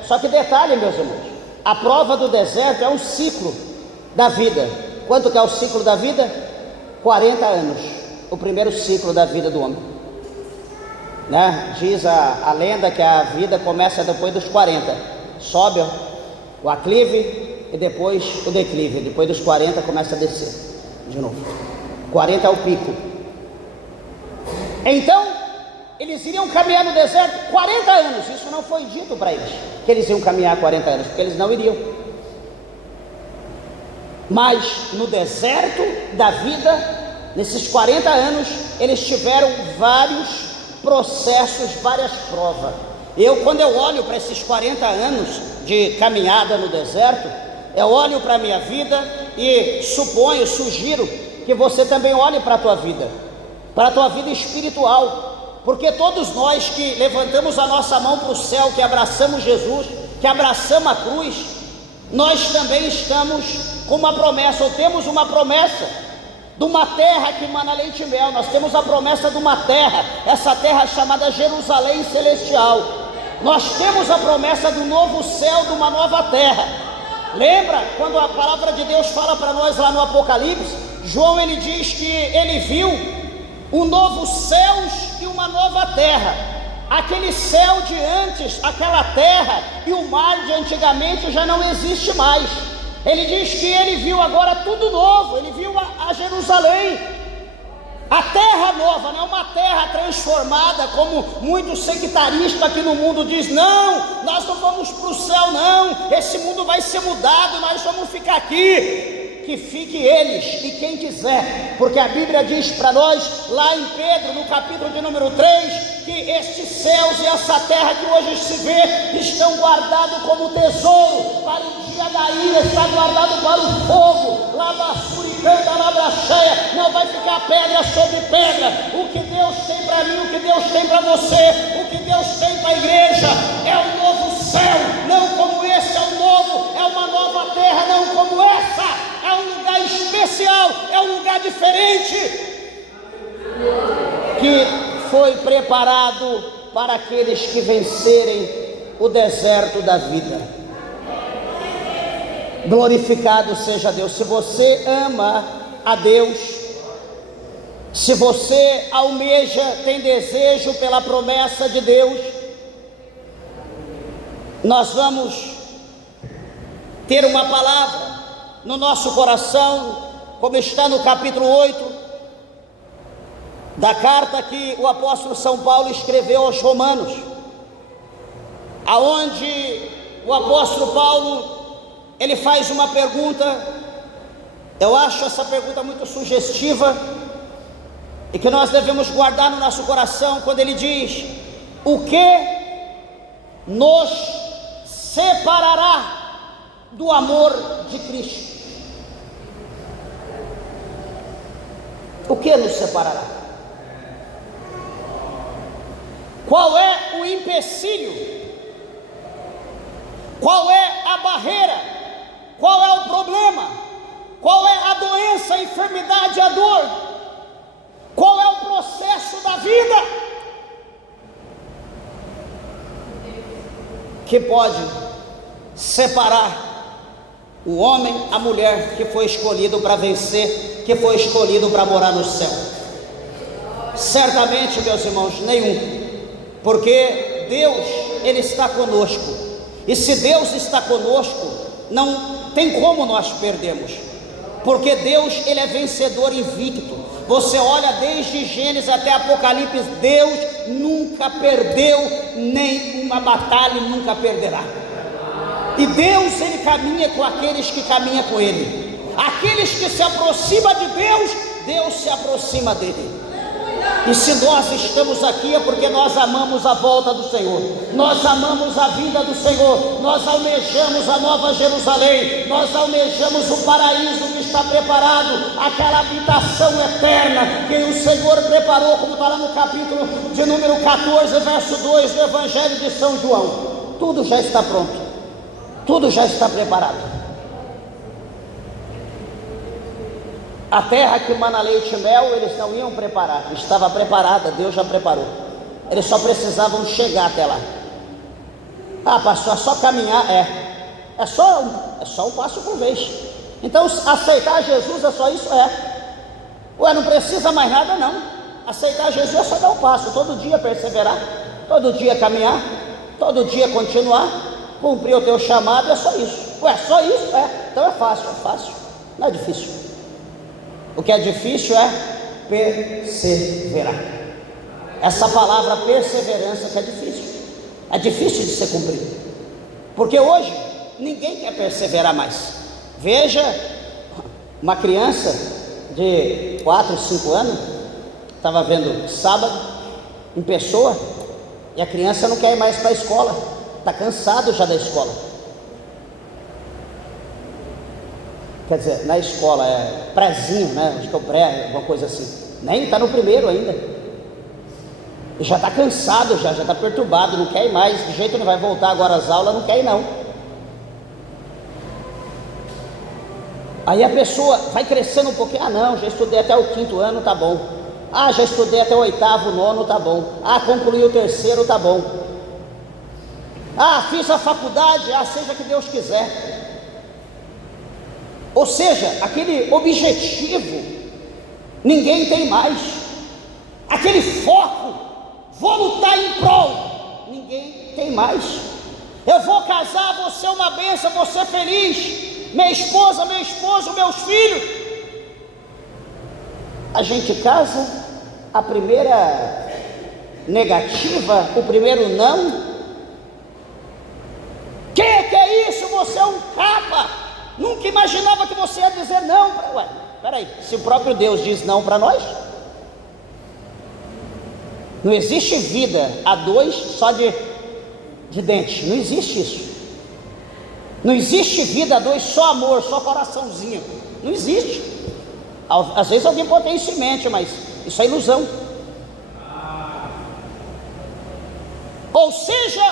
só que detalhe, meus irmãos, a prova do deserto é um ciclo da vida. Quanto que é o ciclo da vida? 40 anos, o primeiro ciclo da vida do homem, né? Diz a lenda que a vida começa depois dos 40, sobe o aclive e depois o declive, depois dos 40 começa a descer de novo. 40 é o pico. Então eles iriam caminhar no deserto 40 anos, isso não foi dito para eles, que eles iam caminhar 40 anos, porque eles não iriam. Mas no deserto da vida, nesses 40 anos, eles tiveram vários processos, várias provas. Quando eu olho para esses 40 anos de caminhada no deserto, eu olho para a minha vida e sugiro que você também olhe para a tua vida espiritual. Porque todos nós que levantamos a nossa mão para o céu, que abraçamos Jesus, que abraçamos a cruz, nós também estamos com uma promessa, ou temos uma promessa de uma terra que mana leite e mel. Nós temos a promessa de uma terra, essa terra chamada Jerusalém Celestial. Nós temos a promessa do novo céu, de uma nova terra. Lembra quando a palavra de Deus fala para nós lá no Apocalipse? João, ele diz que ele viu um novo céus e uma nova terra. Aquele céu de antes, aquela terra e o mar de antigamente já não existe mais. Ele diz que ele viu agora tudo novo, ele viu a Jerusalém, a terra nova, não é uma terra transformada como muitos sectaristas aqui no mundo diz. Não, nós não vamos para o céu não, esse mundo vai ser mudado, nós vamos ficar aqui. Que fique eles e quem quiser, porque a Bíblia diz para nós lá em Pedro, no capítulo de número 3, que estes céus e essa terra que hoje se vê estão guardados como tesouro para o dia da ira, está guardado para o fogo, lava suricanda, labra cheia, não vai ficar pedra sobre pedra. O que Deus tem para mim, o que Deus tem para você, o que Deus tem para a igreja é um novo céu, não como esse, é um novo, é uma nova terra, não como essa. É um lugar especial, é um lugar diferente, que foi preparado para aqueles que vencerem o deserto da vida. Glorificado seja Deus. Se você ama a Deus, se você almeja, tem desejo pela promessa de Deus, nós vamos ter uma palavra no nosso coração, como está no capítulo 8 da carta que o apóstolo São Paulo escreveu aos Romanos, aonde o apóstolo Paulo ele faz uma pergunta. Eu acho essa pergunta muito sugestiva e que nós devemos guardar no nosso coração, quando ele diz: o que nos separará do amor de Cristo? O que nos separará? Qual é o empecilho? Qual é a barreira? Qual é o problema? Qual é a doença, a enfermidade, a dor? Qual é o processo da vida que pode separar o homem, a mulher que foi escolhido para vencer, que foi escolhido para morar no céu? Certamente, meus irmãos, nenhum, porque Deus, Ele está conosco, e se Deus está conosco, não tem como nós perdermos, porque Deus, Ele é vencedor invicto. Você olha desde Gênesis até Apocalipse, Deus nunca perdeu nenhuma batalha e nunca perderá. E Deus, Ele caminha com aqueles que caminham com Ele. Aqueles que se aproximam de Deus, Deus se aproxima dele. E se nós estamos aqui é porque nós amamos a volta do Senhor, nós amamos a vinda do Senhor, nós almejamos a nova Jerusalém, nós almejamos o paraíso que está preparado, aquela habitação eterna que o Senhor preparou, como está lá no capítulo de número 14, verso 2 do Evangelho de São João. Tudo já está pronto, tudo já está preparado. A terra que mana leite e mel, eles não iam preparar, estava preparada, Deus já preparou. Eles só precisavam chegar até lá. Ah, pastor, é só caminhar? É só um passo por vez. Então, aceitar Jesus é só isso? Ué, não precisa mais nada não. Aceitar Jesus é só dar um passo, todo dia perseverar, todo dia caminhar, todo dia continuar, cumprir o teu chamado, é só isso. Ué, só isso? Então é fácil, não é difícil. O que é difícil é perseverar. Essa palavra perseverança que é difícil de ser cumprida, porque hoje ninguém quer perseverar mais. Veja uma criança de 4, 5 anos, estava vendo sábado em pessoa, e a criança não quer ir mais para a escola, está cansado já da escola. Quer dizer, na escola é prézinho, né? Acho que é o pré, alguma coisa assim. Nem está no primeiro ainda. E já está cansado, já está perturbado, não quer ir mais. De jeito não vai voltar agora às aulas, não quer ir não. Aí a pessoa vai crescendo um pouquinho. Ah, não, já estudei até o 5º ano, tá bom. Ah, já estudei até o 8º, 9º, tá bom. Ah, concluí o 3º, tá bom. Ah, fiz a faculdade, seja que Deus quiser. Ou seja, aquele objetivo, ninguém tem mais. Aquele foco, vou lutar em prol, ninguém tem mais. Eu vou casar, vou ser uma bênção, vou ser feliz. Minha esposa, meu esposo, meus filhos. A gente casa, a primeira negativa, o primeiro não. Que é isso? Você é um capa. Nunca imaginava que você ia dizer não. Ué, peraí, se o próprio Deus diz não para nós, não existe vida a dois só de dente, não existe isso. Não existe vida a dois só amor, só coraçãozinho, não existe. Às vezes alguém pode ter isso em mente, mas isso é ilusão. Ou seja,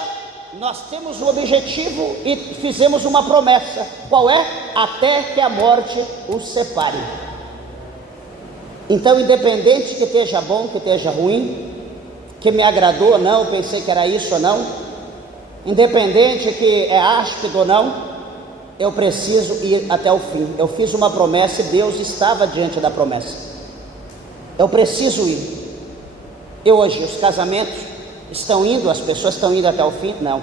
nós temos um objetivo e fizemos uma promessa. Qual é? Até que a morte os separe. Então, independente que esteja bom, que esteja ruim, que me agradou ou não, pensei que era isso ou não, independente que é áspero ou não, eu preciso ir até o fim. Eu fiz uma promessa e Deus estava diante da promessa. Eu preciso ir. E hoje os casamentos estão indo, as pessoas estão indo até o fim? Não.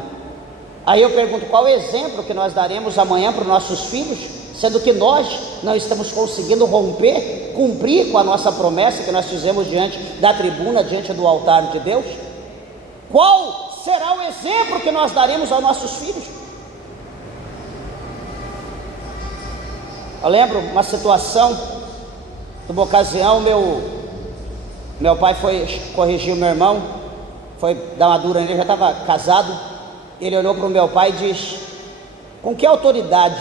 Aí eu pergunto, qual é o exemplo que nós daremos amanhã para os nossos filhos, sendo que nós não estamos conseguindo romper, cumprir com a nossa promessa que nós fizemos diante da tribuna, diante do altar de Deus? Qual será o exemplo que nós daremos aos nossos filhos? Eu lembro uma situação, numa ocasião, meu pai foi corrigir o meu irmão, foi dar uma dura nele, já estava casado. Ele olhou para o meu pai e disse: com que autoridade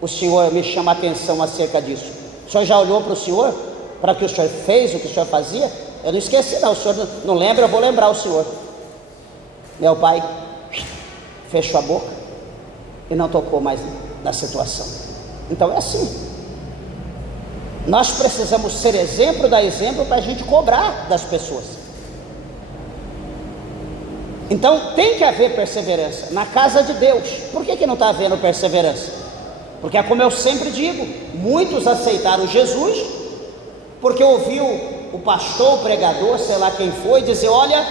o senhor me chama a atenção acerca disso? O senhor já olhou para o senhor, para o que o senhor fez, o que o senhor fazia? Eu não esqueci não, o senhor não lembra, eu vou lembrar o senhor. Meu pai fechou a boca e não tocou mais na situação. Então é assim, nós precisamos ser exemplo, dar exemplo para a gente cobrar das pessoas. Então tem que haver perseverança na casa de Deus. Por que não está havendo perseverança? Porque é como eu sempre digo, muitos aceitaram Jesus porque ouviu o pastor, o pregador, sei lá quem foi, dizer: olha,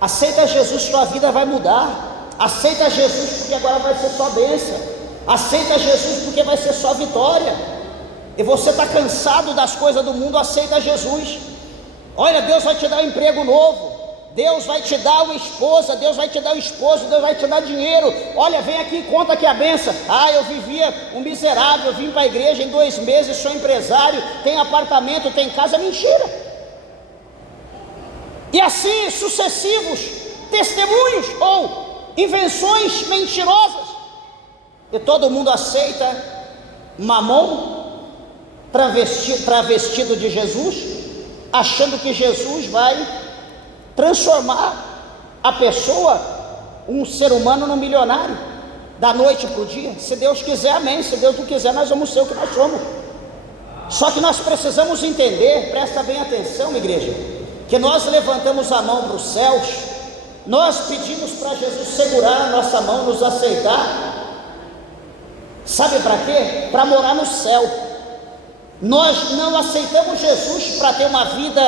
Aceita Jesus, tua vida vai mudar. Aceita Jesus porque agora vai ser só bênção. Aceita Jesus porque vai ser só vitória. E você está cansado das coisas do mundo, aceita Jesus. Olha, Deus vai te dar um emprego novo, Deus vai te dar uma esposa, Deus vai te dar um esposo, Deus vai te dar dinheiro. Olha, vem aqui e conta que a benção. Eu vivia um miserável, eu vim para a igreja em 2 meses, sou empresário, tenho apartamento, tenho casa. Mentira. E assim sucessivos testemunhos ou invenções mentirosas. E todo mundo aceita Mamon travestido de Jesus, achando que Jesus vai transformar a pessoa, um ser humano, num milionário, da noite para o dia. Se Deus quiser, amém. Se Deus não quiser, nós vamos ser o que nós somos. Só que nós precisamos entender, presta bem atenção, igreja, que nós levantamos a mão para os céus, nós pedimos para Jesus segurar a nossa mão, nos aceitar. Sabe para quê? Para morar no céu. Nós não aceitamos Jesus para ter uma vida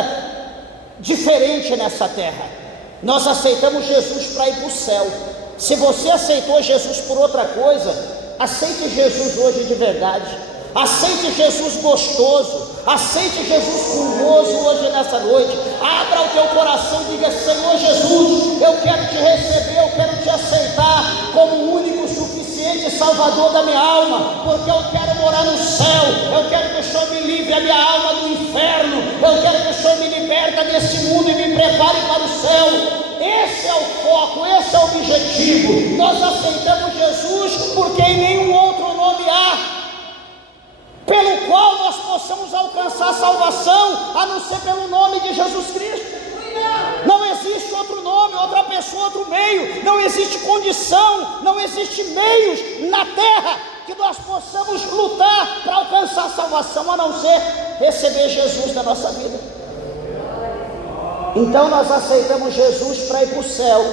diferente nessa terra. Nós aceitamos Jesus para ir para o céu. Se você aceitou Jesus por outra coisa, aceite Jesus hoje de verdade. Aceite Jesus gostoso, aceite Jesus com gozo hoje nessa noite. Abra o teu coração e diga: Senhor Jesus, eu quero te receber, eu quero te aceitar como o único, suficiente Salvador da minha alma, porque eu quero morar no céu. Eu quero que o Senhor me livre a minha alma do inferno, eu quero que o Senhor me liberta desse mundo e me prepare para o céu. Esse é o foco, esse é o objetivo. Nós aceitamos Jesus porque em nenhum outro nome há pelo qual nós possamos alcançar a salvação, a não ser pelo nome de Jesus Cristo. Não existe outro nome, outra pessoa, outro meio. Não existe condição, não existe meios na terra que nós possamos lutar para alcançar a salvação, a não ser receber Jesus na nossa vida. Então nós aceitamos Jesus para ir para o céu.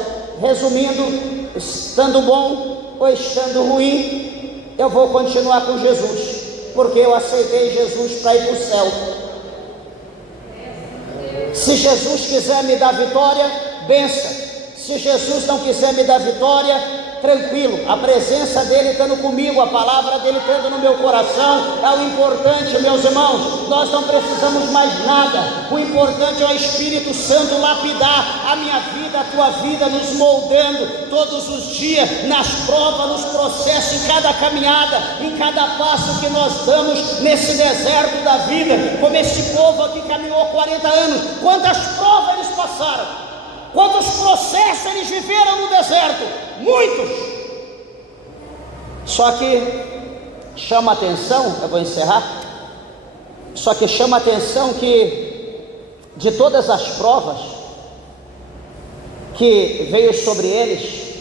Resumindo, estando bom ou estando ruim, eu vou continuar com Jesus, porque eu aceitei Jesus para ir para o céu. Se Jesus quiser me dar vitória, benção. Se Jesus não quiser me dar vitória, tranquilo, a presença dele estando comigo, a palavra dele estando no meu coração é o importante, meus irmãos. Nós não precisamos mais nada. O importante é o Espírito Santo lapidar a minha vida, a tua vida, nos moldando todos os dias, nas provas, nos processos, em cada caminhada, em cada passo que nós damos nesse deserto da vida. Como esse povo aqui caminhou 40 anos, quantas provas eles passaram, quantos processos eles viveram no deserto? Muitos. Só que chama a atenção, eu vou encerrar, só que chama a atenção que de todas as provas que veio sobre eles,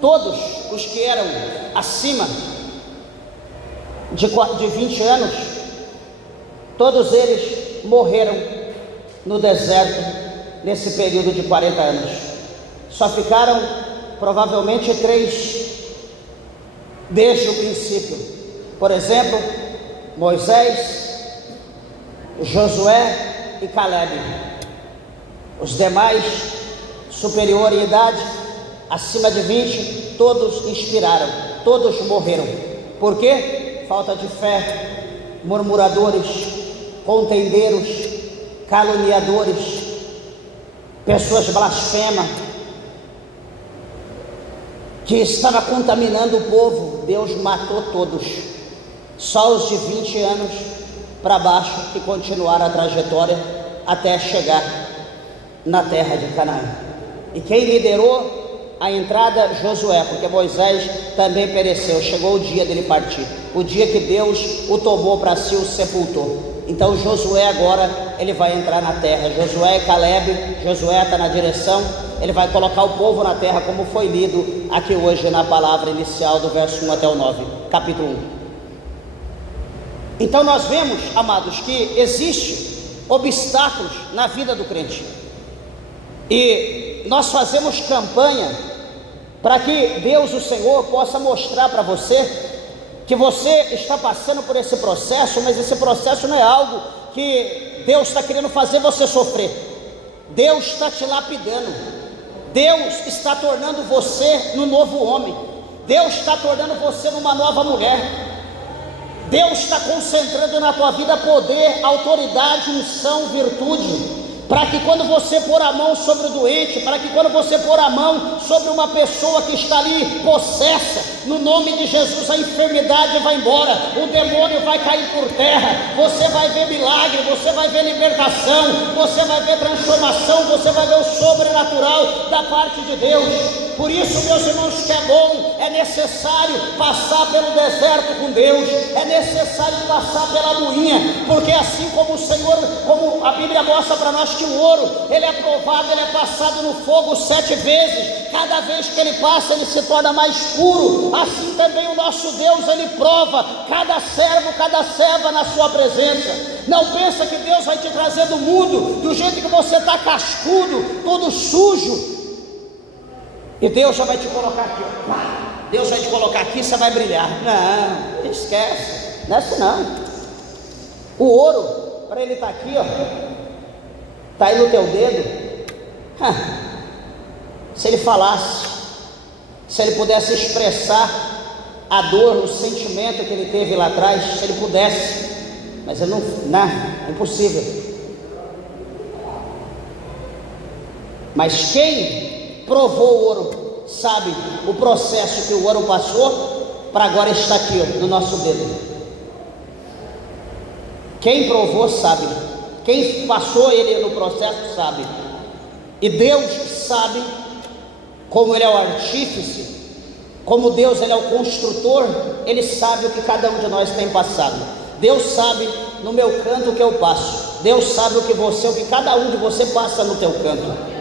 todos os que eram acima de 20 anos, todos eles morreram no deserto nesse período de 40 anos. Só ficaram provavelmente 3 desde o princípio. Por exemplo, Moisés, Josué e Caleb. Os demais, superior em idade, acima de 20, todos expiraram, todos morreram. Por quê? Falta de fé, murmuradores, contendeiros, caluniadores, pessoas blasfemas, que estava contaminando o povo. Deus matou todos. Só os de 20 anos para baixo que continuaram a trajetória até chegar na terra de Canaã. E quem liderou a entrada? Josué, porque Moisés também pereceu. Chegou o dia dele partir, o dia que Deus o tomou para si, o sepultou. Então Josué agora ele vai entrar na terra. Josué e Caleb, Josué está na direção, ele vai colocar o povo na terra, como foi lido aqui hoje na palavra inicial do verso 1 até o 9, capítulo 1. Então nós vemos, amados, que existem obstáculos na vida do crente, e nós fazemos campanha para que Deus, o Senhor, possa mostrar para você que você está passando por esse processo, mas esse processo não é algo que Deus está querendo fazer você sofrer. Deus está te lapidando, Deus está tornando você num novo homem, Deus está tornando você numa nova mulher, Deus está concentrando na tua vida poder, autoridade, unção, virtude, para que quando você pôr a mão sobre o doente, para que quando você pôr a mão sobre uma pessoa que está ali possessa, no nome de Jesus a enfermidade vai embora, o demônio vai cair por terra, você vai ver milagre, você vai ver libertação, você vai ver transformação, você vai ver o sobrenatural da parte de Deus. Por isso, meus irmãos, que é bom, é necessário passar pelo deserto com Deus, é necessário passar pela moinha, porque assim como o Senhor, como a Bíblia mostra para nós que o ouro, ele é provado, ele é passado no fogo 7 vezes, cada vez que ele passa ele se torna mais puro, assim também o nosso Deus, ele prova cada servo, cada serva na sua presença. Não pensa que Deus vai te trazer do mundo, do jeito que você está cascudo, todo sujo, e Deus já vai te colocar aqui, ó. Deus vai te colocar aqui, você vai brilhar. Não, esquece, não é assim não. O ouro, para ele estar aqui, ó, está aí no teu dedo. Se ele falasse, se ele pudesse expressar a dor, o sentimento que ele teve lá atrás, se ele pudesse, mas ele não, é impossível. Mas quem provou o ouro sabe o processo que o ouro passou para agora estar aqui, ó, no nosso dedo. Quem provou sabe, quem passou ele no processo sabe, e Deus sabe, como ele é o artífice, como Deus ele é o construtor, ele sabe o que cada um de nós tem passado. Deus sabe no meu canto o que eu passo, Deus sabe o que cada um de você passa no teu canto.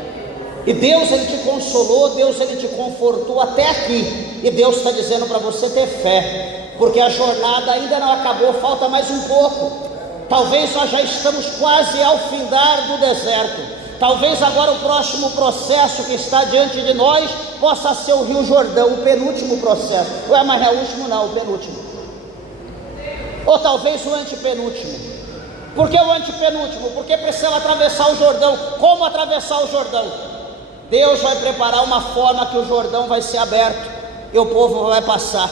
E Deus ele te consolou, Deus ele te confortou até aqui, e Deus está dizendo para você ter fé, porque a jornada ainda não acabou, falta mais um pouco. Talvez nós já estamos quase ao findar do deserto, talvez agora o próximo processo que está diante de nós possa ser o Rio Jordão, o penúltimo processo. Ué, mas é o último não, o penúltimo, ou talvez o antepenúltimo. Por que o antepenúltimo? Porque precisa atravessar o Jordão. Como atravessar o Jordão? Deus vai preparar uma forma que o Jordão vai ser aberto e o povo vai passar.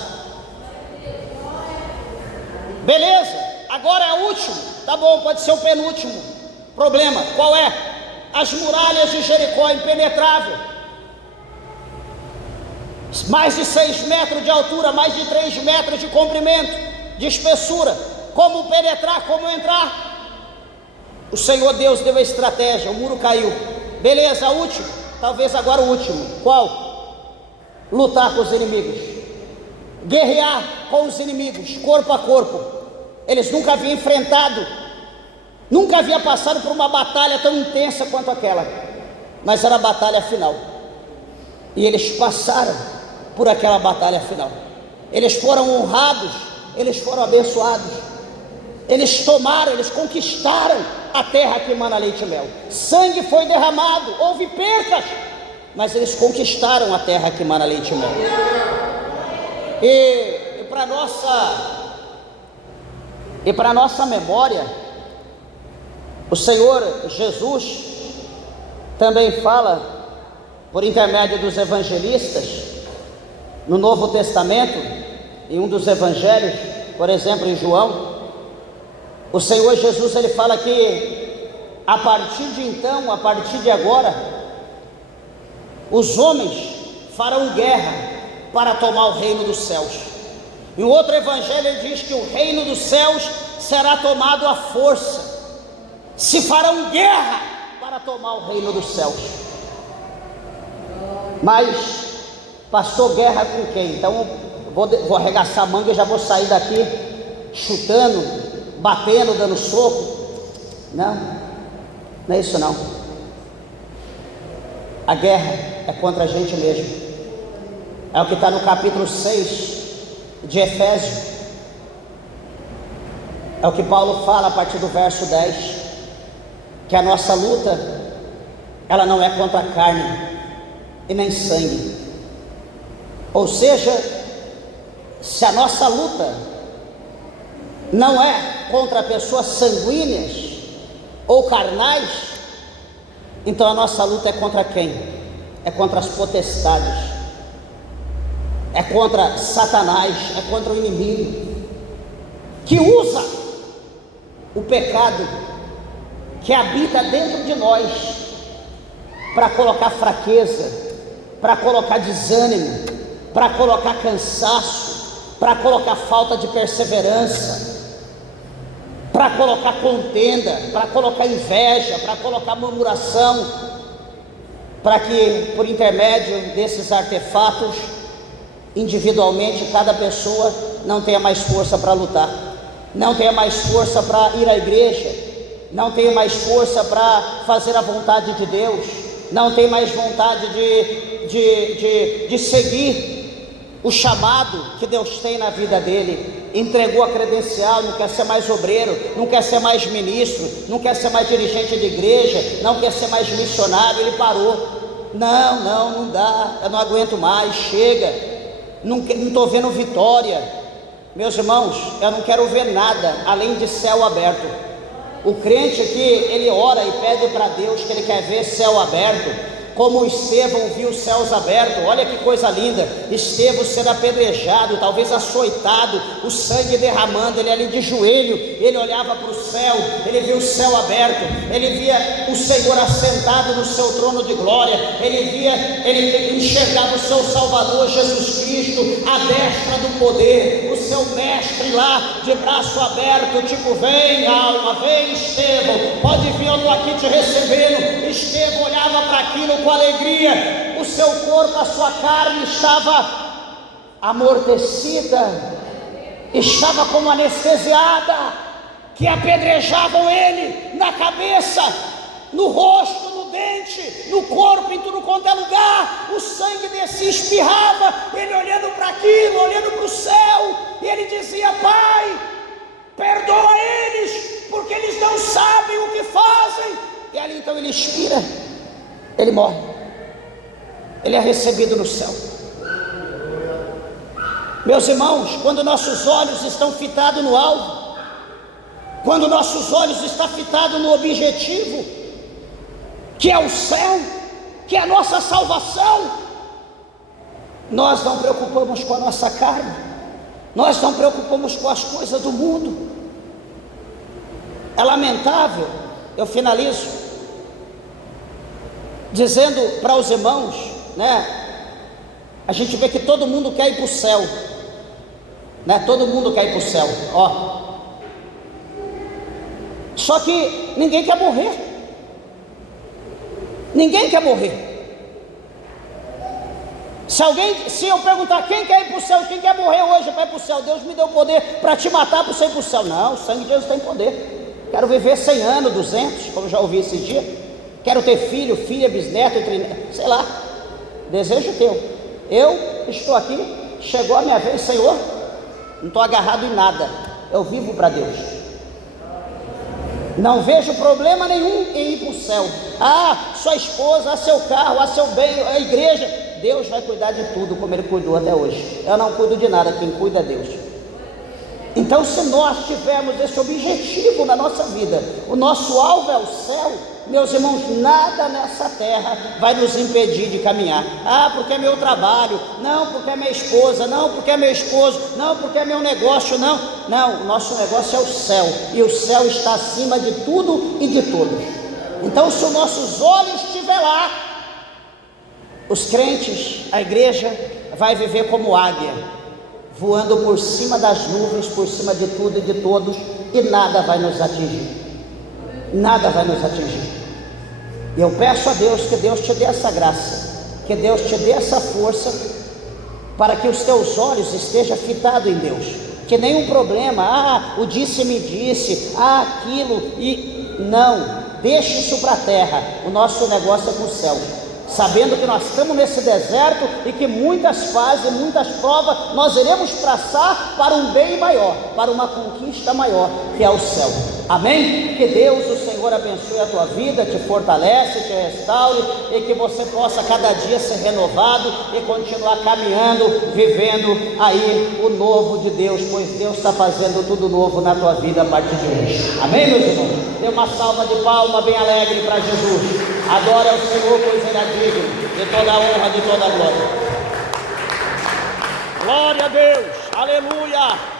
Beleza, agora é o último, tá bom, pode ser o penúltimo. Problema, qual é? As muralhas de Jericó, impenetrável, mais de 6 metros de altura, mais de 3 metros de comprimento, de espessura. Como penetrar, como entrar? O Senhor Deus deu a estratégia, o muro caiu. Beleza, último. Talvez agora o último. Qual? Lutar com os inimigos, guerrear com os inimigos, corpo a corpo. Eles nunca haviam enfrentado, nunca haviam passado por uma batalha tão intensa quanto aquela, mas era a batalha final, e eles passaram por aquela batalha final. Eles foram honrados, eles foram abençoados, eles tomaram, eles conquistaram a terra que emana leite e mel. Sangue foi derramado, houve percas, mas eles conquistaram a terra que emana leite e mel. E para nossa memória, o Senhor Jesus também fala, por intermédio dos evangelistas, no Novo Testamento, em um dos evangelhos, por exemplo em João, o Senhor Jesus ele fala que a partir de então, a partir de agora, os homens farão guerra para tomar o reino dos céus. Em outro evangelho ele diz que o reino dos céus será tomado à força. Se farão guerra para tomar o reino dos céus. Mas, pastor, guerra com quem? Então vou arregaçar a manga e já vou sair daqui chutando, batendo, dando soco. Não é isso não. A guerra é contra a gente mesmo. É o que está no capítulo 6 de Efésios. É o que Paulo fala a partir do verso 10, que a nossa luta, ela não é contra a carne e nem sangue. Ou seja, se a nossa luta não é contra pessoas sanguíneas ou carnais, Então a nossa luta é contra quem? É contra as potestades, é contra Satanás, é contra o inimigo, que usa o pecado que habita dentro de nós, para colocar fraqueza, para colocar desânimo, para colocar cansaço, para colocar falta de perseverança, para colocar contenda, para colocar inveja, para colocar murmuração, para que por intermédio desses artefatos, individualmente, cada pessoa não tenha mais força para lutar, não tenha mais força para ir à igreja, não tenha mais força para fazer a vontade de Deus, não tem mais vontade de seguir o chamado que Deus tem na vida dele. Entregou a credencial, não quer ser mais obreiro, não quer ser mais ministro, não quer ser mais dirigente de igreja, não quer ser mais missionário. Ele parou. Não dá, eu não aguento mais, chega, não estou vendo vitória. Meus irmãos, eu não quero ver nada além de céu aberto. O crente aqui, ele ora e pede para Deus que ele quer ver céu aberto, como Estevão viu os céus abertos. Olha que coisa linda, Estevão sendo apedrejado, talvez açoitado, o sangue derramando, ele ali de joelho, ele olhava para o céu, ele via o céu aberto, ele via o Senhor assentado no seu trono de glória, ele enxergava o seu Salvador Jesus Cristo, à destra do poder, o seu mestre lá, de braço aberto, tipo, vem alma, vem Estevão, pode vir, eu estou aqui te recebendo. Estevão olhava para aquilo com alegria, o seu corpo, a sua carne estava amortecida, estava como anestesiada, que apedrejavam ele na cabeça, no rosto, no dente, no corpo, em tudo quanto é lugar, o sangue descia, espirrava, ele olhando para aquilo, olhando para o céu, e ele dizia: Pai, perdoa eles, porque eles não sabem o que fazem. E ali então ele expira, ele morre, ele é recebido no céu. Meus irmãos, quando nossos olhos estão fitados no alvo, quando nossos olhos estão fitados no objetivo, que é o céu, que é a nossa salvação, nós não preocupamos com a nossa carne, nós não preocupamos com as coisas do mundo. É lamentável, eu finalizo dizendo para os irmãos, né? A gente vê que todo mundo quer ir para o céu, né? Todo mundo quer ir para o céu, ó. Só que ninguém quer morrer. Ninguém quer morrer. Se eu perguntar quem quer ir para o céu, quem quer morrer hoje para ir para o céu, Deus me deu poder para te matar para você ir para o céu. Não, o sangue de Jesus tem poder. Quero viver 100 anos, 200, como já ouvi esses dias. Quero ter filho, filha, bisneto, sei lá, desejo teu. Eu estou aqui, chegou a minha vez, Senhor, não estou agarrado em nada, eu vivo para Deus. Não vejo problema nenhum em ir para o céu. Sua esposa, seu carro, seu bem, a igreja, Deus vai cuidar de tudo como Ele cuidou até hoje. Eu não cuido de nada, quem cuida é Deus. Então, se nós tivermos esse objetivo na nossa vida, o nosso alvo é o céu, meus irmãos, nada nessa terra vai nos impedir de caminhar. Porque é meu trabalho, não, porque é minha esposa, não, porque é meu esposo, não, porque é meu negócio, não, o nosso negócio é o céu, e o céu está acima de tudo e de todos. Então, se os nossos olhos estiver lá, os crentes, a igreja vai viver como águia, voando por cima das nuvens, por cima de tudo e de todos, e nada vai nos atingir. Nada vai nos atingir. E eu peço a Deus que Deus te dê essa graça, que Deus te dê essa força, para que os teus olhos estejam fitados em Deus, que nenhum problema, o disse-me disse, aquilo, e não, deixe isso para a terra. O nosso negócio é com o céu, sabendo que nós estamos nesse deserto e que muitas fases, muitas provas nós iremos passar para um bem maior, para uma conquista maior, que é o céu. Amém? Que Deus, o Senhor, abençoe a tua vida, te fortalece, te restaure, e que você possa cada dia ser renovado e continuar caminhando, vivendo aí o novo de Deus, pois Deus está fazendo tudo novo na tua vida a partir de hoje. Amém, meus irmãos? Dê uma salva de palmas bem alegre para Jesus. Adora ao Senhor, pois Ele é digno de toda a honra, de toda a glória. Glória a Deus, aleluia.